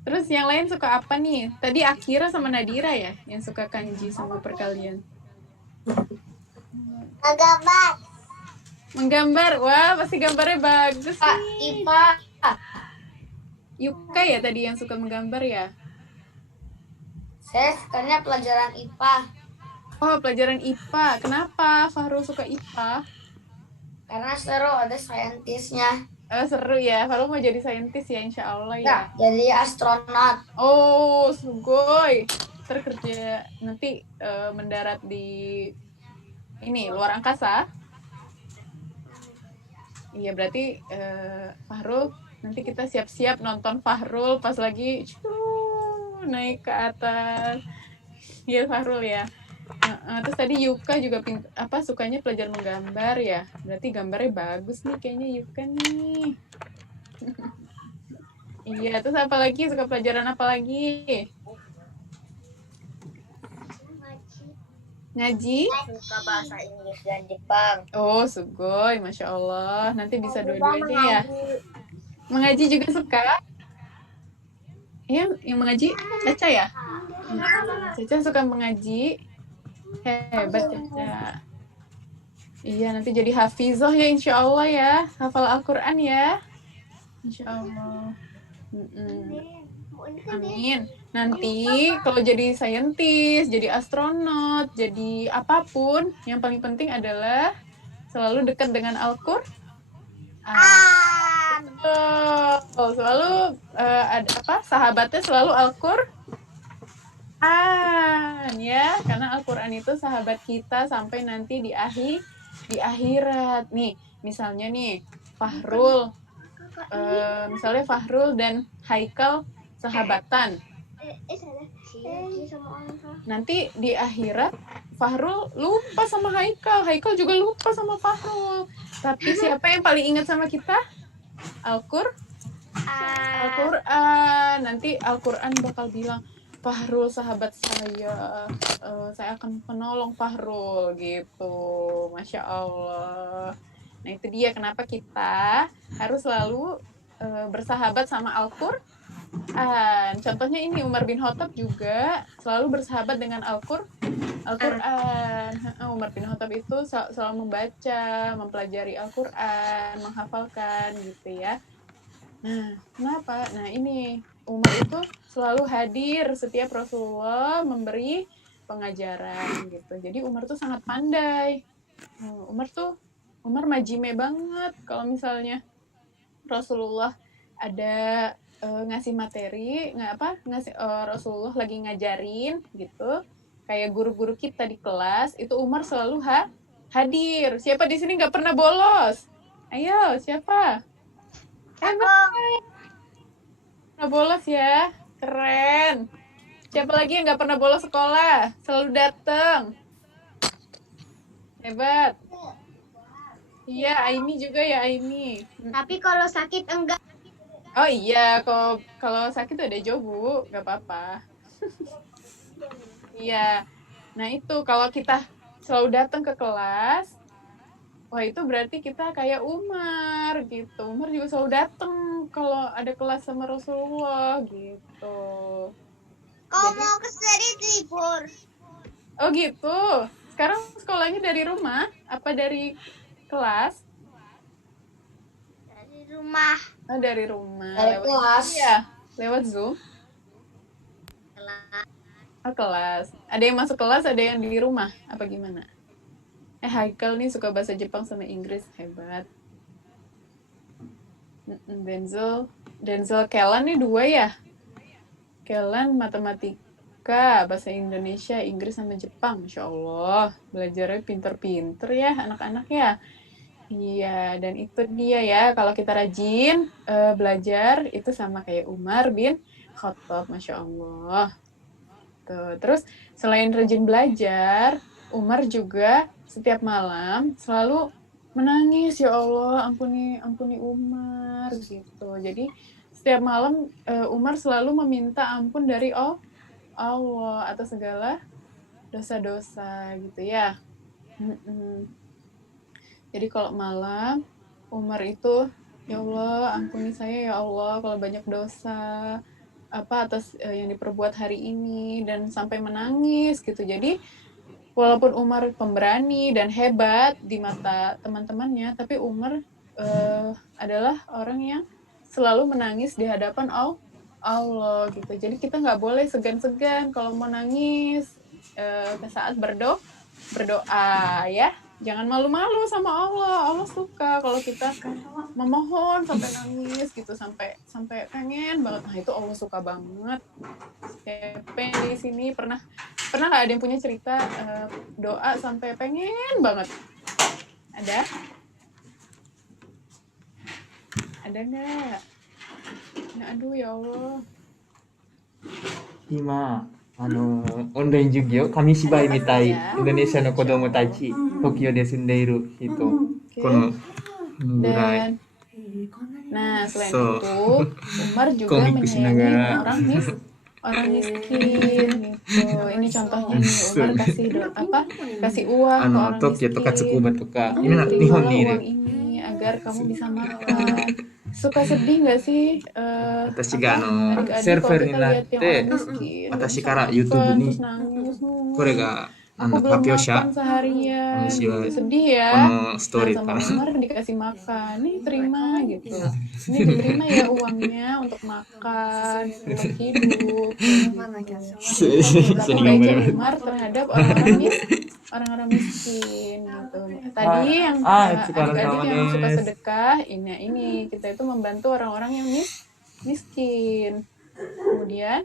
Terus yang lain suka apa nih? Tadi Akira sama Nadira ya yang suka kanji sama perkalian. gambar. Menggambar. Wah, pasti gambarnya bagus Pak, nih. IPA. Yuka ya tadi yang suka menggambar ya? Saya sukanya pelajaran IPA. Oh, pelajaran IPA. Kenapa Fahrul suka IPA? Karena seru, ada saintisnya. Seru ya. Fahrul mau jadi saintis ya, insya Allah ya. Jadi astronot. Oh, sugoi. Terkerja nanti mendarat di ini luar angkasa. Iya, berarti Fahrul nanti kita siap-siap nonton Fahrul pas lagi naik ke atas. Iya, Fahrul ya. Terus tadi Yuka juga sukanya belajar menggambar ya. Berarti gambarnya bagus nih kayaknya Yuka nih. Iya, terus apa lagi? Suka pelajaran apa lagi? Ngaji? Suka bahasa Inggris dan Jepang. Oh, sugoi, Masya Allah. Nanti bisa dua-duanya ya. Mengaji juga suka? Iya, yang mengaji Caca ya? Caca suka mengaji. Hebat Caca. Iya, nanti jadi hafizah ya insya Allah ya. Hafal Al-Quran ya. Insya Allah. Amin. Nanti kalau jadi saintis, jadi astronot, jadi apapun, yang paling penting adalah selalu dekat dengan Al-Quran. Selalu sahabatnya selalu Al-Quran ya, karena Al-Quran itu sahabat kita sampai nanti di akhirat. Nih, misalnya nih Fahrul, misalnya Fahrul dan Haikal sahabatan. Nanti di akhirat Fahrul lupa sama Haikal, Haikal juga lupa sama Fahrul. Tapi siapa yang paling ingat sama kita? Al-Quran. Nanti Al-Quran bakal bilang, Fahrul sahabat saya akan menolong Fahrul gitu. Masya Allah. Nah itu dia kenapa kita harus selalu bersahabat sama Al-Quran. Contohnya ini Umar bin Khattab juga selalu bersahabat dengan Al-Quran. Umar bin Khattab itu selalu membaca, mempelajari Al-Quran, menghafalkan gitu ya. Nah, kenapa? Nah ini Umar itu selalu hadir setiap Rasulullah memberi pengajaran gitu. Jadi Umar tuh sangat pandai. Umar majime banget kalau misalnya Rasulullah ada ngasih materi, Rasulullah lagi ngajarin gitu. Kayak guru-guru kita di kelas, itu Umar selalu hadir. Siapa di sini nggak pernah bolos? Ayo, siapa? Pernah bolos ya? Keren. Siapa lagi yang nggak pernah bolos sekolah? Selalu datang. Hebat. Iya, Aimi juga ya, Aimi. Tapi kalau sakit enggak. Oh iya, kalau sakit ada jobu, nggak apa-apa. Iya. Nah itu, kalau kita selalu datang ke kelas, wah itu berarti kita kayak Umar gitu. Umar juga selalu datang kalau ada kelas sama Rasulullah gitu. Kau mau ke seri libur? Oh gitu. Sekarang sekolahnya dari rumah apa dari kelas? Dari rumah. Oh, dari rumah. Dari Lewat kelas. Iya, lewat Zoom. Kelas. Oh, kelas. Ada yang masuk kelas, ada yang di rumah. Apa gimana? Haikal nih suka bahasa Jepang sama Inggris. Hebat. Denzel Kellan nih 2 ya? Kellan matematika, bahasa Indonesia, Inggris sama Jepang. Masya Allah, belajarnya pinter-pinter ya anak-anak ya. Iya, dan itu dia ya, kalau kita rajin belajar, itu sama kayak Umar bin Khattab, Masya Allah. Tuh. Terus selain rajin belajar, Umar juga setiap malam selalu menangis, ya Allah, ampuni Umar gitu. Jadi setiap malam Umar selalu meminta ampun dari Allah atas segala dosa-dosa gitu ya. Jadi kalau malam Umar itu, ya Allah, ampuni saya ya Allah kalau banyak dosa atas yang diperbuat hari ini, dan sampai menangis gitu. Jadi walaupun Umar pemberani dan hebat di mata teman-temannya, tapi Umar adalah orang yang selalu menangis di hadapan Allah gitu. Jadi kita nggak boleh segan-segan kalau mau nangis saat berdoa ya. Jangan malu-malu sama Allah. Allah suka kalau kita memohon sampai nangis gitu, sampai pengen banget. Nah, itu Allah suka banget. Siapa di sini pernah nggak ada yang punya cerita doa sampai pengen banget? Ada nggak? Ya, aduh ya Allah. 今オンライン授業、紙芝居みたい、インドネシアの子供たち、東京で住んでいる人、このぐらい。 Nah, selain So, itu, Umar juga komik menyayangi Sinagara. orang miskin gitu. Ini contohnya nih, Umar kasih uang ke orang 東京とかつく miskin. ばとか、今日 Terimalah 本にい uang る。 ini agar kamu bisa makan. Suka sedih nggak sih? 私が adik-adik セルフ kalau に kita なっ lihat yang て orang miskin, 私から terus YouTube に terus nangis. これが Aku 発 belum 表 makan 者 seharian. 私は Sedih こ ya. のストー Nah, リーか sama ら Umar dikasih makan. Nih, terima gitu. Ini diterima ya uangnya untuk makan, untuk hidup. Betapa baiknya Umar terhadap orang-orang miskin gitu. Tadi yang adik-adik yang suka sedekah, ini kita itu membantu orang-orang yang miskin. Kemudian,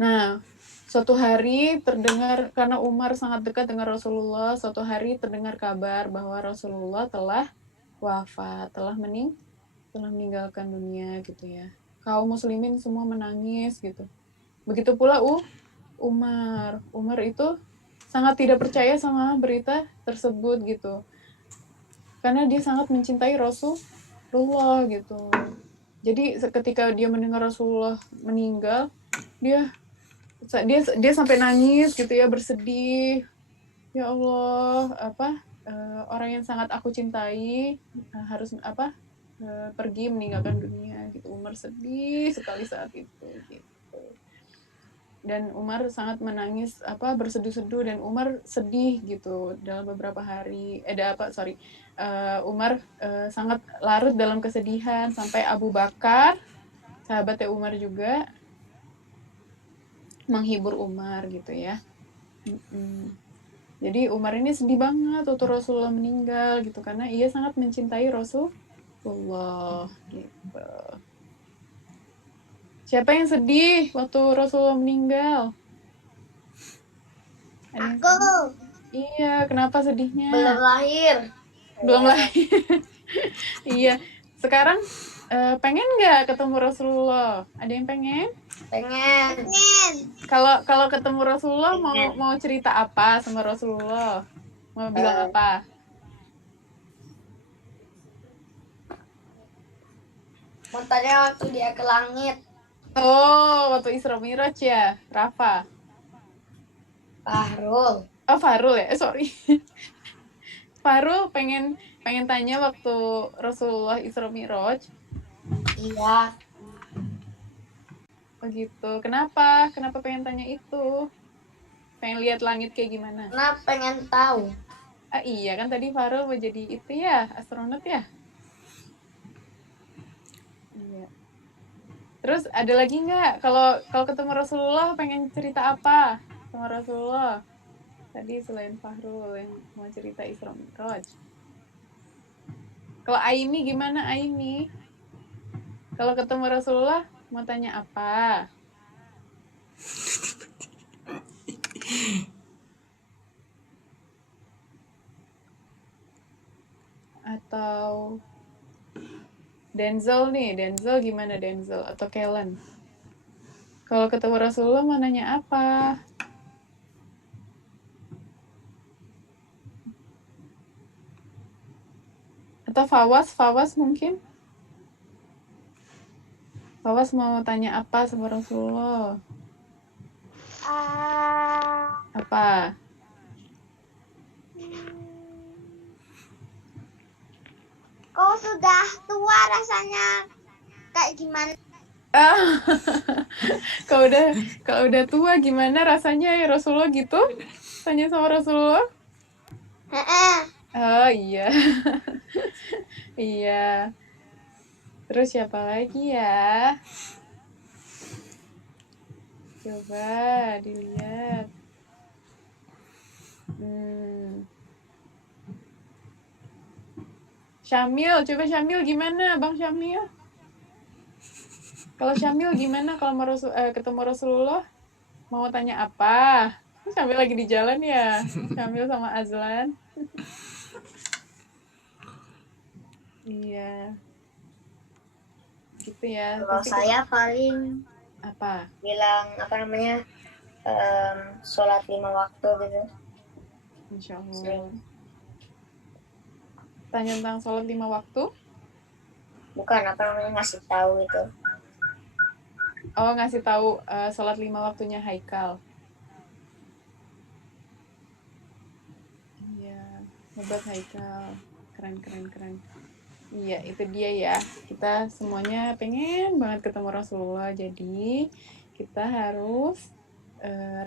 nah, suatu hari terdengar, karena Umar sangat dekat dengan Rasulullah, suatu hari terdengar kabar bahwa Rasulullah telah wafat, telah meninggalkan dunia gitu ya. Kaum muslimin semua menangis gitu. Begitu pula Umar. Umar itu sangat tidak percaya sama berita tersebut gitu. Karena dia sangat mencintai Rasulullah gitu. Jadi ketika dia mendengar Rasulullah meninggal, dia sampai nangis gitu ya, bersedih. Ya Allah, orang yang sangat aku cintai harus pergi meninggalkan dunia gitu. Umar sedih sekali saat itu gitu. Dan Umar sangat menangis, berseduh-seduh, dan Umar sedih gitu dalam beberapa hari. Umar sangat larut dalam kesedihan sampai Abu Bakar, sahabatnya Umar juga, menghibur Umar gitu ya. Jadi Umar ini sedih banget waktu Rasulullah meninggal gitu, karena ia sangat mencintai Rasulullah gitu. Siapa yang sedih waktu Rasulullah meninggal? Aku Iya, kenapa sedihnya? Belum lahir. Belum lahir. Iya. Sekarang pengen nggak ketemu Rasulullah? Ada yang pengen? Pengen. Kalau ketemu Rasulullah mau cerita apa sama Rasulullah? Mau bilang apa? Mau tanya waktu dia ke langit. Oh, waktu Isra Miraj ya, Rafa. Fahrul. Oh, Farul ya, sorry. Farul pengen tanya waktu Rasulullah Isra Miraj. Iya. Begitu. Kenapa pengen tanya itu? Pengen lihat langit kayak gimana? Nah, pengen tahu. Iya kan tadi Farul mau jadi itu ya, astronot ya? Terus ada lagi nggak? Kalau ketemu Rasulullah pengen cerita apa sama Rasulullah? Tadi selain Fahrul yang mau cerita Isra Mi'raj. Kalau Aimi gimana Aimi? Kalau ketemu Rasulullah mau tanya apa? Atau Denzel gimana Denzel? Atau Kellen? Kalau ketemu Rasulullah mau nanya apa? Atau Fawas mungkin? Fawas mau tanya apa sama Rasulullah? Apa? Kau sudah tua rasanya kayak gimana? Kalau udah tua gimana rasanya ya Rasulullah gitu? Tanya sama Rasulullah? Oh iya. Iya. Terus siapa lagi ya? Coba dilihat. Syamil, coba Syamil gimana, Bang Syamil? Kalau Syamil gimana kalau mau ketemu Rasulullah? Mau tanya apa? Syamil lagi di jalan ya? Syamil sama Azlan. Iya. Gitu ya. Kalau saya paling apa? bilang sholat 5 waktu gitu. Insya Allah. Tanya tentang sholat 5 waktu? Bukan ngasih tahu itu. Oh, ngasih tahu sholat 5 waktunya Haikal. Iya, hebat Haikal. Keren. Iya, itu dia ya. Kita semuanya pengen banget ketemu Rasulullah. Jadi, kita harus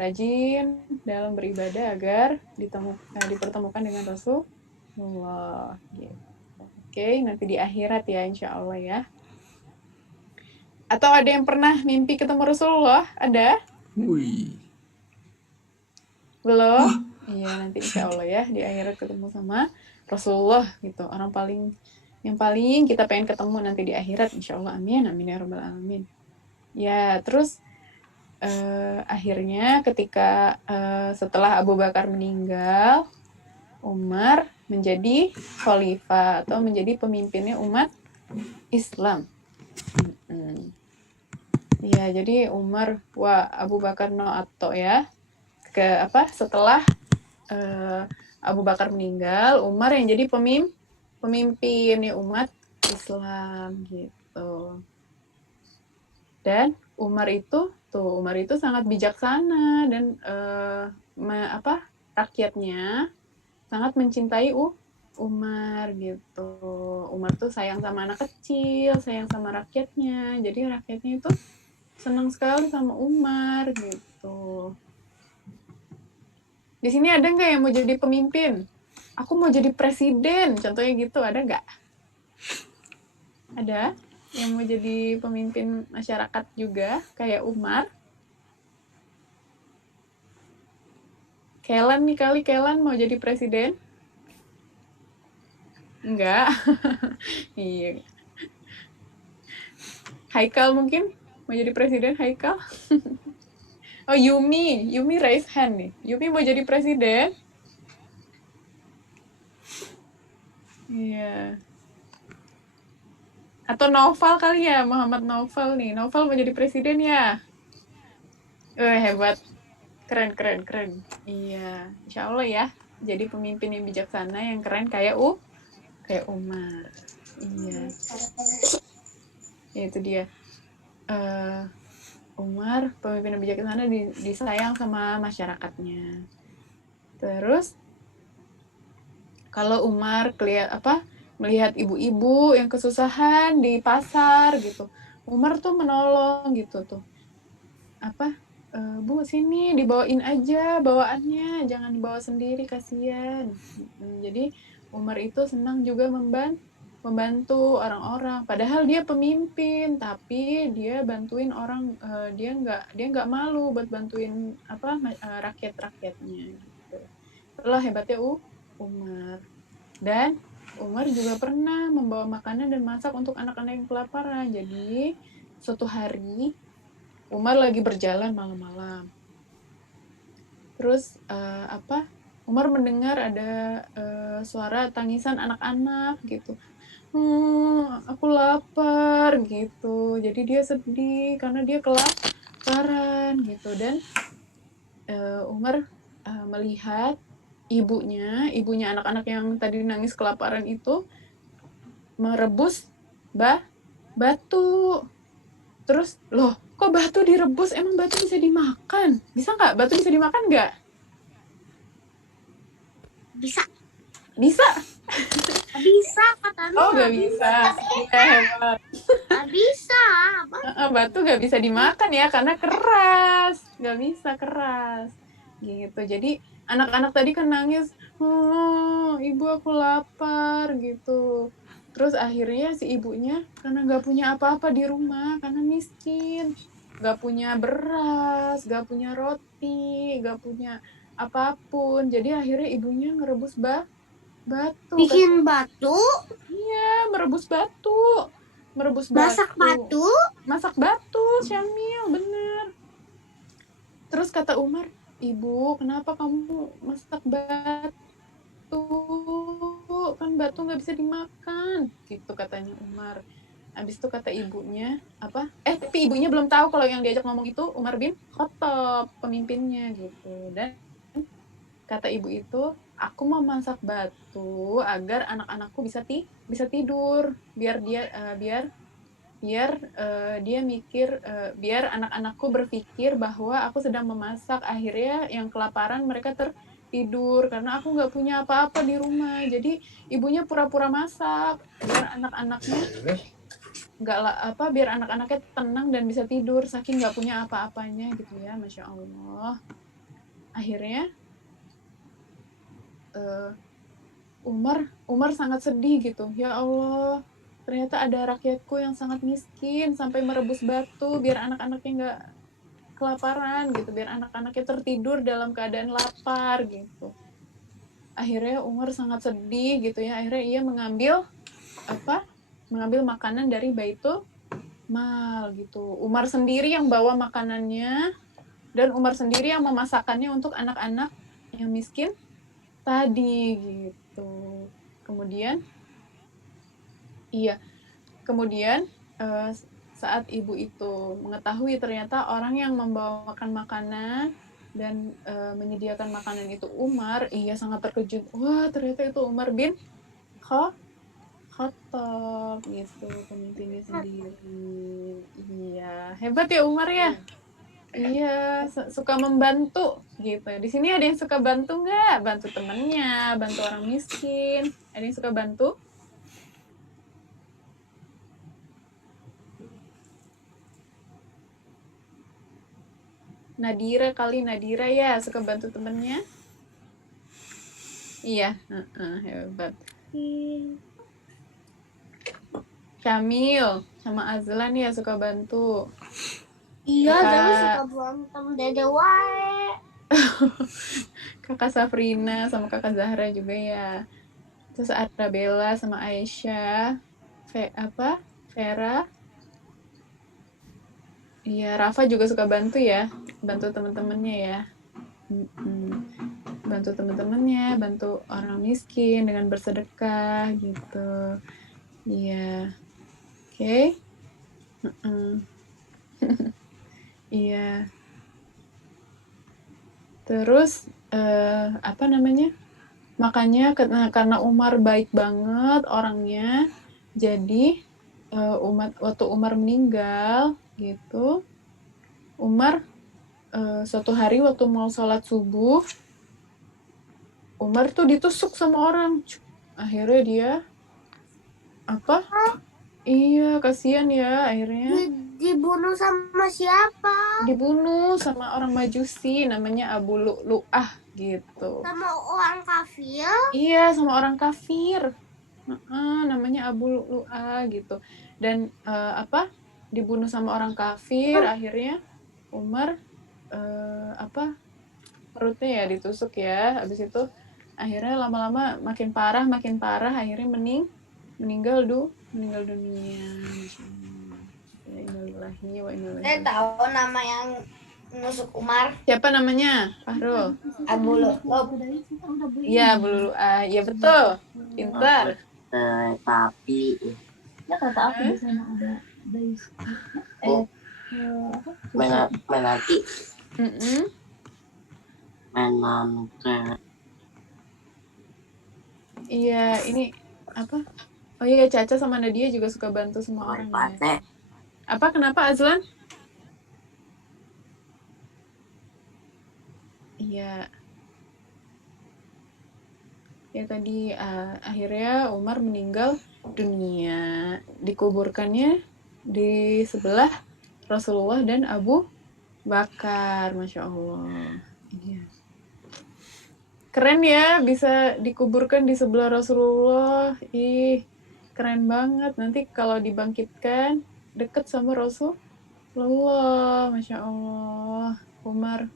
rajin dalam beribadah agar dipertemukan dengan Rasulullah. Gitu. Oke, nanti di akhirat ya, insya Allah ya. Atau ada yang pernah mimpi ketemu Rasulullah? Ada? Wih. Belum? Iya, nanti insya Allah ya, di akhirat ketemu sama Rasulullah gitu. Yang paling kita pengen ketemu nanti di akhirat, insya Allah. Amin ya rabbal alamin. Ya, terus akhirnya ketika setelah Abu Bakar meninggal, Umar menjadi khalifah atau menjadi pemimpinnya umat Islam. Ya, jadi Umar Abu Bakar atau ya setelah Abu Bakar meninggal, Umar yang jadi pemimpinnya umat Islam gitu. Dan Umar itu sangat bijaksana dan rakyatnya sangat mencintai Umar gitu. Umar tuh sayang sama anak kecil, sayang sama rakyatnya. Jadi rakyatnya itu senang sekali sama Umar gitu. Di sini ada nggak yang mau jadi pemimpin? Aku mau jadi presiden, contohnya gitu, ada nggak? Ada yang mau jadi pemimpin masyarakat juga kayak Umar? Kellen mau jadi presiden? Enggak. Iya. Haikal mungkin mau jadi presiden, Haikal? Oh, Yumi raise hand nih. Yumi mau jadi presiden? Iya. Atau Noval kali ya, Muhammad Noval nih. Noval mau jadi presiden ya? Hebat. Keren. Iya, insya Allah ya. Jadi pemimpin yang bijaksana, yang keren kayak Umar. Iya. Ya, itu dia. Umar, pemimpin yang bijaksana, disayang sama masyarakatnya. Terus, kalau Umar melihat ibu-ibu yang kesusahan di pasar gitu, Umar tuh menolong gitu tuh. Bu, sini dibawain aja bawaannya, jangan dibawa sendiri, kasihan. Jadi Umar itu senang juga membantu orang-orang. Padahal dia pemimpin, tapi dia bantuin orang. Dia nggak malu buat bantuin rakyat-rakyatnya. Gitu. Itulah hebatnya Umar. Dan Umar juga pernah membawa makanan dan masak untuk anak-anak yang kelaparan. Jadi suatu hari Umar lagi berjalan malam-malam. Terus Umar mendengar ada suara tangisan anak-anak gitu. Aku lapar gitu. Jadi dia sedih karena dia kelaparan gitu. Dan Umar melihat ibunya anak-anak yang tadi nangis kelaparan itu merebus batu. Terus, loh, kok batu direbus? Emang batu bisa dimakan? Bisa nggak? Batu bisa dimakan nggak? Bisa. Bisa? Bisa katanya. Oh, nggak bisa. Ya, hebat. Nggak bisa. Batu nggak bisa dimakan ya, karena keras. Nggak bisa, keras. Gitu. Jadi, anak-anak tadi kan nangis, ibu aku lapar, gitu. Terus akhirnya si ibunya, karena nggak punya apa-apa di rumah, karena miskin. Nggak punya beras, nggak punya roti, nggak punya apapun. Jadi akhirnya ibunya ngerebus batu. Bikin batu? Iya, merebus batu. Masak batu? Masak batu, Syamil, bener. Terus kata Umar, Ibu, kenapa kamu masak batu? Kan batu nggak bisa dimakan. Gitu katanya Umar. Habis itu kata ibunya, tapi ibunya belum tahu kalau yang diajak ngomong itu Umar bin Khattab, pemimpinnya gitu. Dan kata ibu itu, aku mau masak batu agar anak-anakku bisa tidur, biar anak-anakku berpikir bahwa aku sedang memasak. Akhirnya yang kelaparan mereka tertidur karena aku nggak punya apa-apa di rumah. Jadi ibunya pura-pura masak biar anak-anaknya tenang dan bisa tidur saking nggak punya apa-apanya gitu ya. Masya Allah. Akhirnya Umar sangat sedih gitu. Ya Allah, ternyata ada rakyatku yang sangat miskin sampai merebus batu biar anak-anaknya nggak kelaparan gitu, biar anak-anaknya tertidur dalam keadaan lapar gitu. Akhirnya Umar sangat sedih gitu ya. Akhirnya ia mengambil makanan dari Baitul Mal gitu. Umar sendiri yang bawa makanannya dan Umar sendiri yang memasakkannya untuk anak-anak yang miskin tadi gitu. Kemudian saat ibu itu mengetahui ternyata orang yang membawa makanan dan menyediakan makanan itu Umar, ia sangat terkejut. Wah, ternyata itu Umar bin Khattab gitu, pemimpinnya sendiri. Iya, hebat ya Umar ya. Iya, suka membantu gitu. Di sini ada yang suka bantu nggak? Bantu temannya, bantu orang miskin. Ada yang suka bantu? Nadira ya, suka bantu temannya. Iya, hebat. Syamil sama Azlan ya suka bantu. Iya, tapi suka berantem dede wae. Kakak Safrina sama kakak Zahra juga ya. Terus ada Bella sama Aisyah. Vera. Iya, Rafa juga suka bantu ya. Bantu teman-temannya ya. Bantu teman-temannya, bantu orang miskin dengan bersedekah gitu. Iya. Oke. Iya. Terus makanya karena Umar baik banget orangnya, jadi waktu Umar meninggal gitu, Umar suatu hari waktu mau sholat subuh, Umar tuh ditusuk sama orang. Akhirnya dia iya, kasihan ya akhirnya. Dibunuh sama siapa? Dibunuh sama orang Majusi namanya Abu Lu'lu'ah gitu. Sama orang kafir? Iya, sama orang kafir. Namanya Abu Lu'a gitu. Dan dibunuh sama orang kafir, akhirnya Umar perutnya ya ditusuk ya. Habis itu akhirnya lama-lama makin parah, akhirnya meninggal dunia. Innalillahi wa inna ilaihi Saya tahu nama yang menusuk Umar. Siapa namanya? Fahrul. Abu Lu'lu'ah. Iya, Abu Lu'lu'ah. Iya betul. Pintar. Tapi Ya kata aku di sana ada menanti Iya, ini apa? Oh iya, Caca sama Nadia juga suka bantu semua orang ya. Apa? Kenapa, Azlan? Iya. Ya tadi akhirnya Umar meninggal dunia. Dikuburkannya di sebelah Rasulullah dan Abu Bakar. Masya Allah. Iya. Keren ya bisa dikuburkan di sebelah Rasulullah. Ih, keren banget. Nanti kalau dibangkitkan deket sama Rasulullah. Masya Allah. Umar.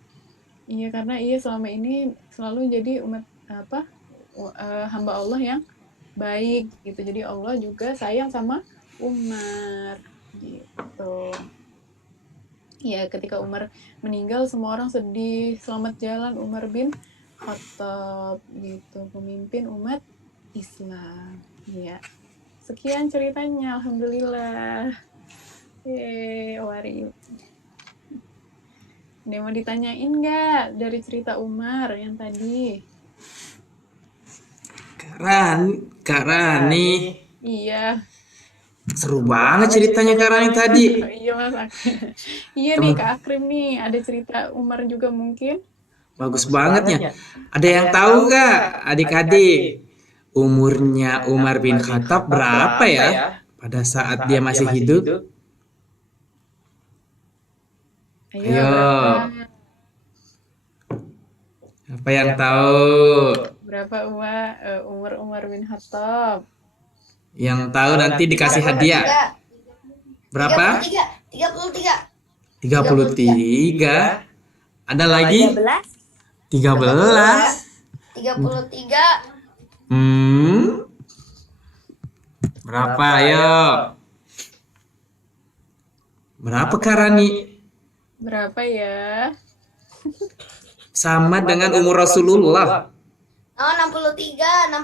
Iya, karena selama ini selalu jadi umat hamba Allah yang baik gitu. Jadi Allah juga sayang sama Umar gitu. Ya, ketika Umar meninggal semua orang sedih. Selamat jalan Umar bin Khattab gitu, pemimpin umat Islam. Ya. Sekian ceritanya, alhamdulillah. Wari. Ini mau ditanyain nggak dari cerita Umar yang tadi? Kak Rani. Iya. Seru banget ceritanya Kak Rani tadi. Iya Mas Akrim. Iya nih Kak Akrim nih, ada cerita Umar juga mungkin. Bagus banget ya. Ada yang tahu nggak adik-adik umurnya Umar bin Khattab berapa ya pada saat dia masih hidup? Ayo. Apa yang tahu? Berapa umur Umar bin Khattab? Yang tahu nanti dikasih hadiah. Berapa? 33. 33. Ada lagi? 13. 33. Berapa ayo? Berapa Kak Rani? Berapa ya? Sama dengan umur Rasulullah. Oh, 63.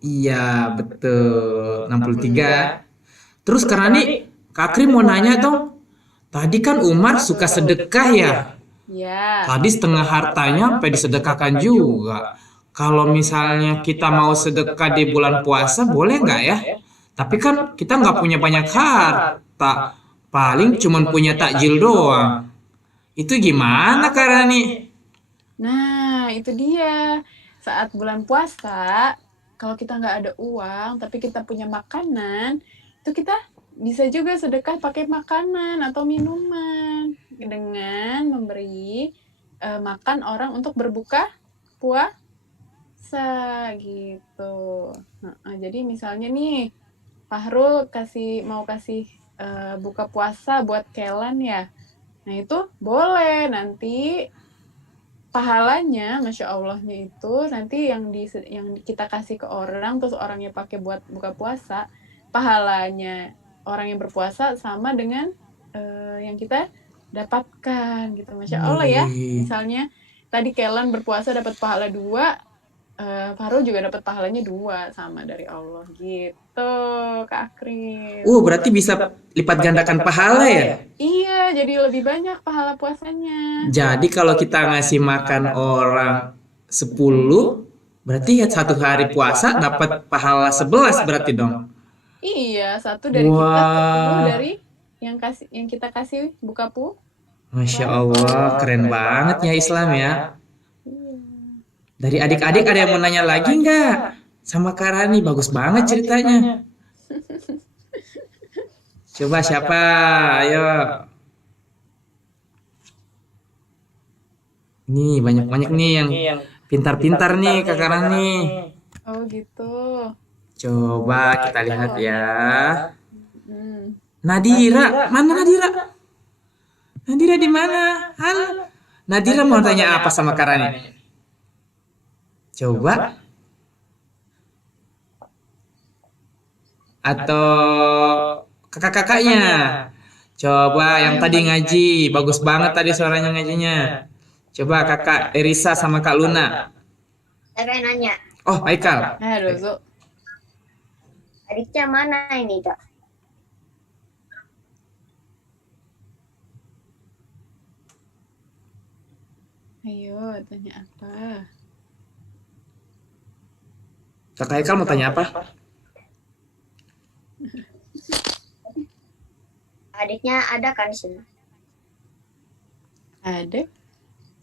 Iya, betul. 63. Terus Kak Rani, Kak Krim mau nanya dong. Tadi kan Umar suka sedekah ya? Ya. Tadi setengah hartanya sampai disedekahkan juga. Kalau misalnya kita mau sedekah di bulan puasa, boleh nggak ya? Tapi kan kita nggak punya banyak harta. Paling cuma punya takjil doang. Itu gimana Kak Rani? Nah, itu dia. Saat bulan puasa, kalau kita nggak ada uang, tapi kita punya makanan, itu kita bisa juga sedekah pakai makanan atau minuman dengan memberi makan orang untuk berbuka puasa gitu. Nah, jadi misalnya nih Fahrul mau kasih buka puasa buat Kelan ya. Nah itu boleh nanti pahalanya, masya Allahnya itu nanti yang kita kasih ke orang terus orangnya pakai buat buka puasa, pahalanya orang yang berpuasa sama dengan yang kita dapatkan gitu, masya Allah ya. Misalnya tadi Kelan berpuasa dapat pahala 2, Fahrul juga dapat pahalanya 2 sama dari Allah gitu, Kak Akrim. Berarti bisa lipat gandakan pahala ya? Iya, jadi lebih banyak pahala puasanya. Jadi kalau kita ngasih makan orang 10, berarti ya 1 hari puasa dapat pahala 11 berarti dong. Iya, 1 dari kita, 10 dari yang kita kasih buka puasa. Masya Allah, keren banget ya Islam ya. Dari adik-adik ada yang mau nanya lagi nggak? Sama Kak Rani, bagus banget ceritanya. Coba siapa? Ayo. Nih, banyak-banyak nih yang pintar-pintar nih Kak Rani. Oh gitu. Coba kita lihat ya. Hmm. Nadira, mana Nadira? Nadira di mana? Halo. Nadira mau tanya apa sama Karani? Coba. Atau kakak-kakaknya? Coba yang tadi ngaji, bagus banget tadi suaranya ngajinya. Coba kakak Erisa sama Kak Luna. Saya pengen nanya, Oh, Haikal. Dozo. adiknya mana ini, Kak? Ayo, tanya apa? Kakak Haikal mau tanya apa? Adiknya ada kan di sini? Ada?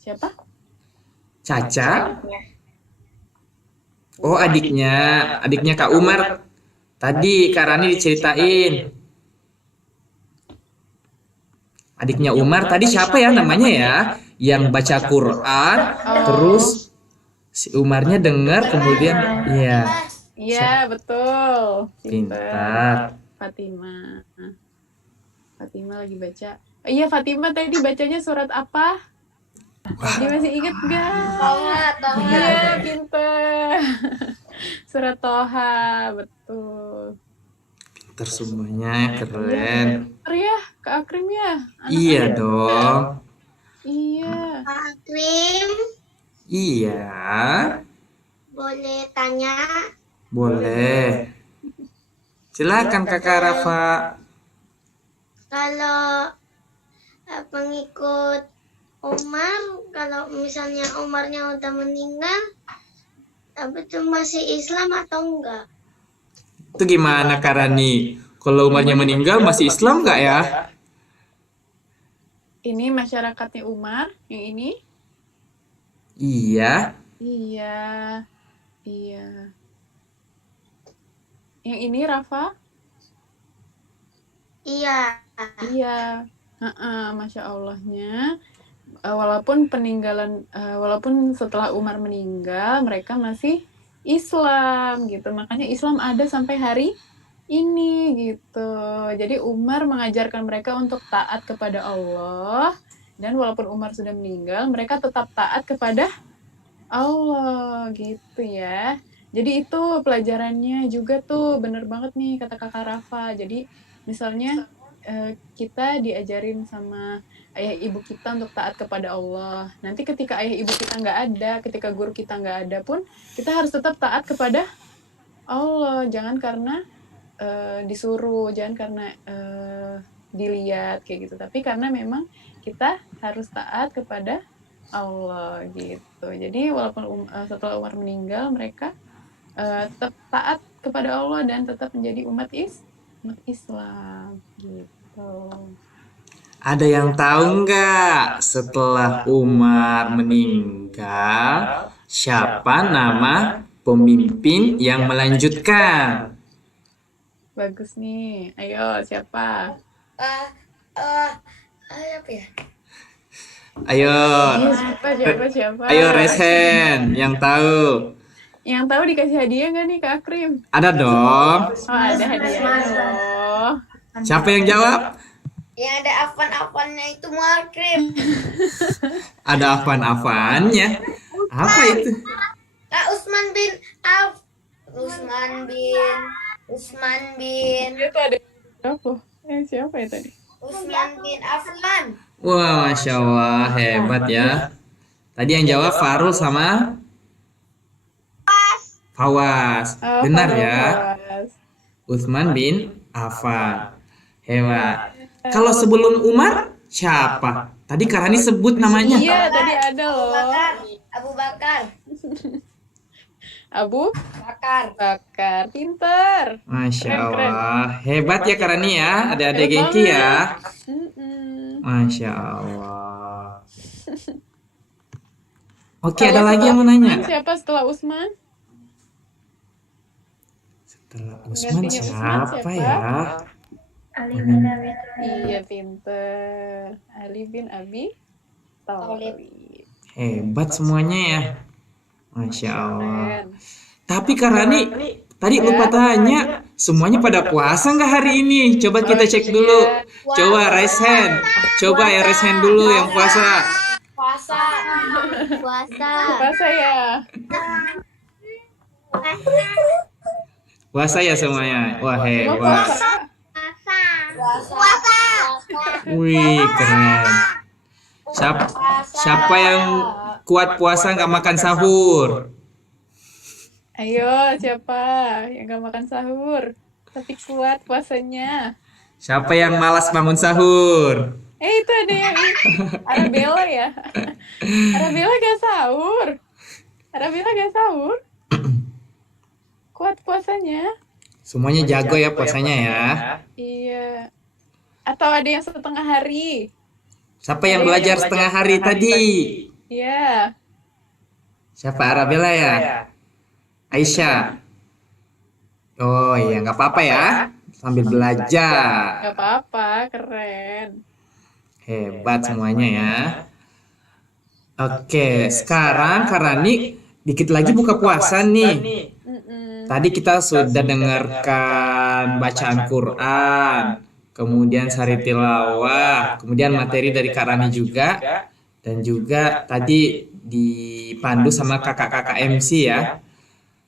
Siapa? Caca? Adiknya. Oh, adiknya Kak Umar. Tadi Kak Rani diceritain. Adiknya Umar tadi siapa ya namanya ya? Yang baca Quran, terus si Umarnya dengar kemudian iya, Iya, betul. pintar. Fatima. Fatima lagi baca. Iya, Fatima tadi bacanya surat apa? Dia masih inget gak? Toha. Iya, pinter. Surat Toha, betul. Pintar semuanya, keren. Pinter ya, Kak Akrim ya? Iya dong. Iya. Pak Akrim, Iya, boleh tanya? boleh. Silakan Kakak Rafa. Kalau pengikut Umar, kalau misalnya Umarnya udah meninggal, tapi itu masih Islam atau enggak? Itu gimana Kak Rani? Kalau Umarnya meninggal masih Islam nggak ya? Ini masyarakatnya Umar, yang ini? Iya. Iya. Iya. Yang ini Rafa? Iya. Iya. Masya Allahnya. Walaupun setelah Umar meninggal, mereka masih Islam gitu. Makanya Islam ada sampai hari ini gitu. Jadi Umar mengajarkan mereka untuk taat kepada Allah, dan walaupun Umar sudah meninggal, mereka tetap taat kepada Allah gitu ya. Jadi itu pelajarannya juga tuh, bener banget nih kata Kakak Rafa. Jadi misalnya kita diajarin sama ayah ibu kita untuk taat kepada Allah. Nanti ketika ayah ibu kita nggak ada, ketika guru kita nggak ada pun, kita harus tetap taat kepada Allah. Jangan karena disuruh, jangan karena dilihat kayak gitu. Tapi karena memang kita harus taat kepada Allah gitu. Jadi walaupun setelah Umar meninggal, mereka tetap taat kepada Allah dan tetap menjadi umat Islam gitu. Ada yang tahu nggak setelah Umar meninggal siapa nama pemimpin yang melanjutkan? Bagus nih. Ayo, siapa? Apa ya? Ayo, Siapa? ayo raise hand yang tahu. Yang tahu dikasih hadiah nggak nih Kak Akrim? Ada dong. Oh, ada hadiahnya loh. Siapa yang jawab? Yang ada afan-afannya itu Muakrim. Ada afan-afannya. Apa itu? Usman bin Itu ada apa? Siapa ya tadi? Usman bin Affan. Wah, Masya Allah, hebat ya. Tadi yang jawab Farul sama Fawaz. Oh, Benar Farul ya. Fawaz. Utsman bin Affan. Hebat. Kalau sebelum Umar siapa? Tadi Karani sebut namanya. Iya, tadi ada loh. Abu Bakar. Abu Bakar. Bakar. Pinter. Masya Keren. Allah. Hebat ya Karani ya. Ada gengki ya. Mm-mm. Masya Allah. Oke, Kalau ada lagi yang mau setelah nanya? Usman, siapa setelah Usman? Setelah Utsman Gantinya Utsman siapa siapa? ya? Ali bin Abi Thalib. Iya, pinter. Ali bin Abi Thalib. Hebat semuanya ya. Masya Allah. Keren. Tapi Kak Rani, tadi lupa tanya, semuanya pada puasa nggak hari ini? Coba kita cek dulu. Coba raise hand. Coba ya raise hand dulu yang puasa. Puasa. Puasa. Puasa ya. Puasa ya semuanya. Wah, Semua hebat. puasa. Puasa. Wih, keren. Siapa yang kuat puasa nggak makan sahur? Ayo, siapa yang gak makan sahur tapi kuat puasanya? Siapa yang malas bangun sahur? Itu ada yang Arabella ya. Arabella gak sahur. Arabella gak sahur. Kuat puasanya. Semuanya jago ya puasanya ya. Iya. Atau ada yang setengah hari. Siapa yang belajar setengah hari tadi? Iya. Siapa Arabella ya? Aisyah. Oh iya, nggak apa-apa ya. Sambil belajar. Gak apa-apa, keren. Hebat semuanya ya. Oke, sekarang Kak Rani dikit lagi buka puasa nih. Tadi kita sudah dengarkan bacaan Quran, kemudian sari tilawah, kemudian materi dari Kak Rani juga, dan juga tadi dipandu sama kakak-kakak MC ya.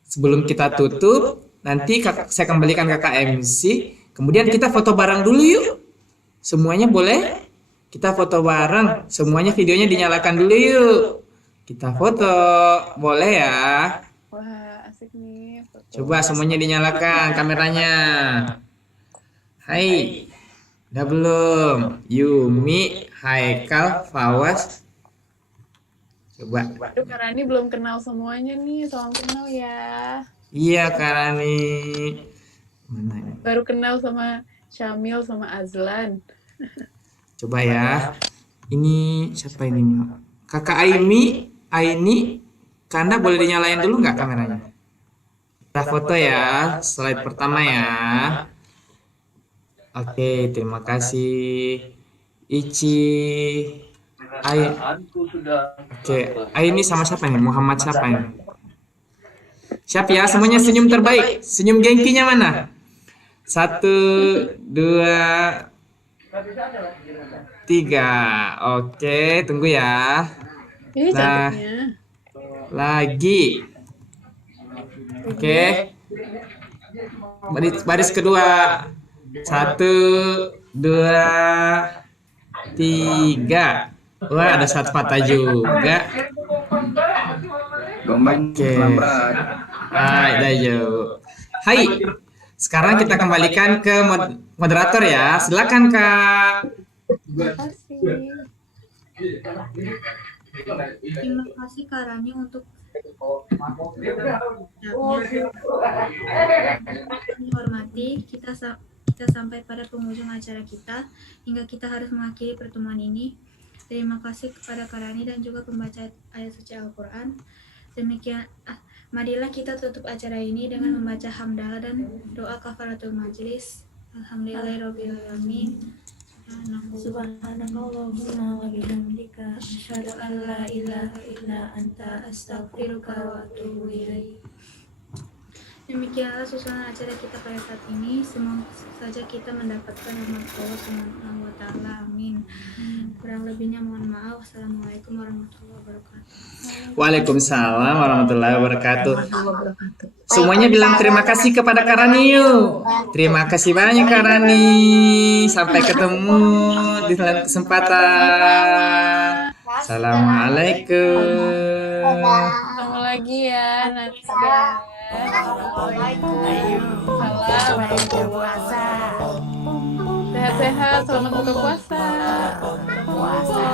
Sebelum kita tutup, nanti saya kembalikan kakak MC, kemudian kita foto bareng dulu yuk. Semuanya boleh? Kita foto bareng, semuanya videonya dinyalakan dulu yuk. Kita foto, boleh ya? Wah, asik nih. Foto. Coba semuanya dinyalakan kameranya. Hai, udah belum? Yumi, Haikal, Fawas. Coba. Aduh, Kak Rani belum kenal semuanya nih, salam kenal ya. Iya Kak Rani. Mana ini? Baru kenal sama Syamil sama Azlan. Coba ya. Ini siapa ini? Kakak Aini, Kanda boleh dinyalain dulu nggak kameranya? Kita foto ya, slide pertama ya. Oke, terima kasih. Ici. Oke, ini sama siapa nih? Muhammad siapa ini? Siap ya, semuanya senyum terbaik. Senyum gengkinya mana? 1, 2, 3. Oke, tunggu ya. Ini Nah, cantiknya. lagi. Oke. Baris kedua. 1, 2, 3. Wah, ada satu patah juga. Oke. Hai, Dayo. Hai. Sekarang kita kembalikan ke moderator ya. Silakan, Kak. Terima kasih. Terima kasih Kak Rani untuk menghormati kita sampai pada penghujung acara kita hingga kita harus mengakhiri pertemuan ini. Terima kasih kepada Kak Rani dan juga pembaca ayat suci Al-Quran. Demikian, marilah kita tutup acara ini dengan membaca hamdalah dan doa kafaratul majlis. Alhamdulillahirrahmanirrahim. Subhanakallahumma wa bihamdika asyhadu an la ilaha illa anta astaghfiruka wa atubu ilaik. Demikianlah susunan acara kita pada saat ini. Semoga saja kita mendapatkan rahmat Allah Subhanahu wa taala. Amin. Kurang lebihnya mohon maaf. Wassalamualaikum warahmatullahi wabarakatuh. Waalaikumsalam warahmatullahi wabarakatuh. Semuanya bilang terima kasih kepada Kak Rani yuk. Terima kasih banyak Kak Rani. Sampai ketemu di lain kesempatan. Assalamualaikum. Ketemu lagi ya nanti guys. Sehat-sehat, selamat buka puasa. Puasa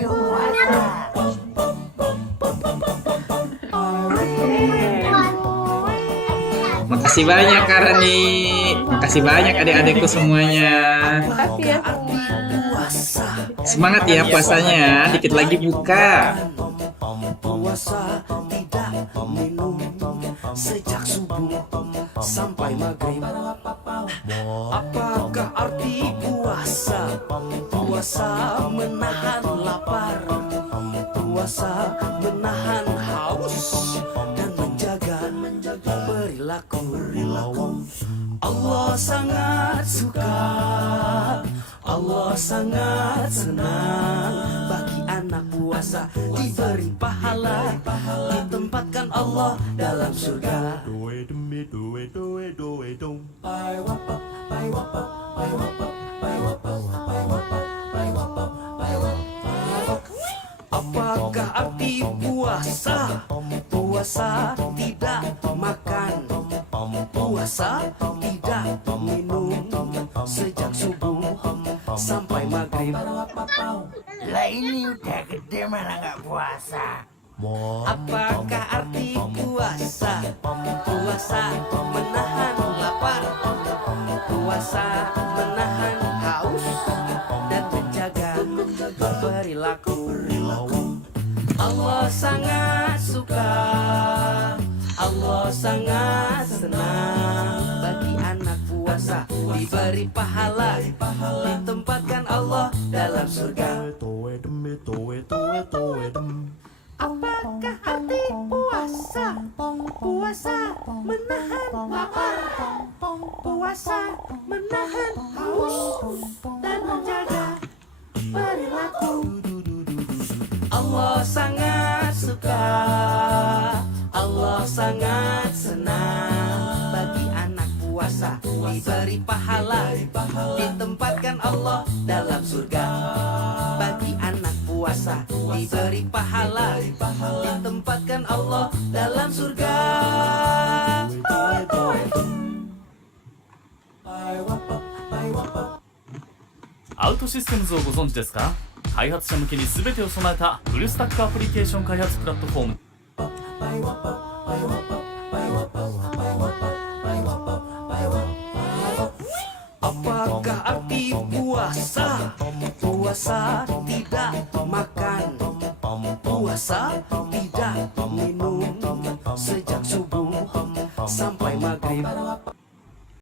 yuk, puasa. Makasih banyak Kak Rani. Makasih banyak adik-adikku semuanya. Makasih ya semua. Semangat ya puasanya. Dikit lagi buka. Puasa tidak minum sejak subuh sampai maghrib. Apakah arti puasa? Puasa menahan lapar, puasa menahan haus dan menjaga perilaku. Allah sangat suka, Allah sangat senang bagi anak puasa diberi pahala, ditempatkan Allah dalam surga. Apakah arti puasa? Puasa tidak makan, puasa tidak minum sejak subuh sampai maghrib. Lah ini udah gede mana nggak puasa? Apakah arti puasa? Puasa menahan lapar, puasa menahan haus dan menjaga perilaku. Allah sangat suka, Allah sangat senang bagi anak puasa diberi pahala, ditempatkan Allah dalam surga. Apakah arti puasa? Puasa menahan lapar, puasa menahan haus dan menjaga perilaku. Allah sangat suka, Allah sangat senang bagi anak puasa diberi pahala, ditempatkan Allah dalam surga. Bagi anak puasa diberi pahala, ditempatkan Allah dalam surga. アウトシステムズをご存知ですか？開発者向けに全てを備えたフルスタックアプリケーション開発プラットフォーム。 Apakah arti puasa? Puasa tidak makan, puasa tidak minum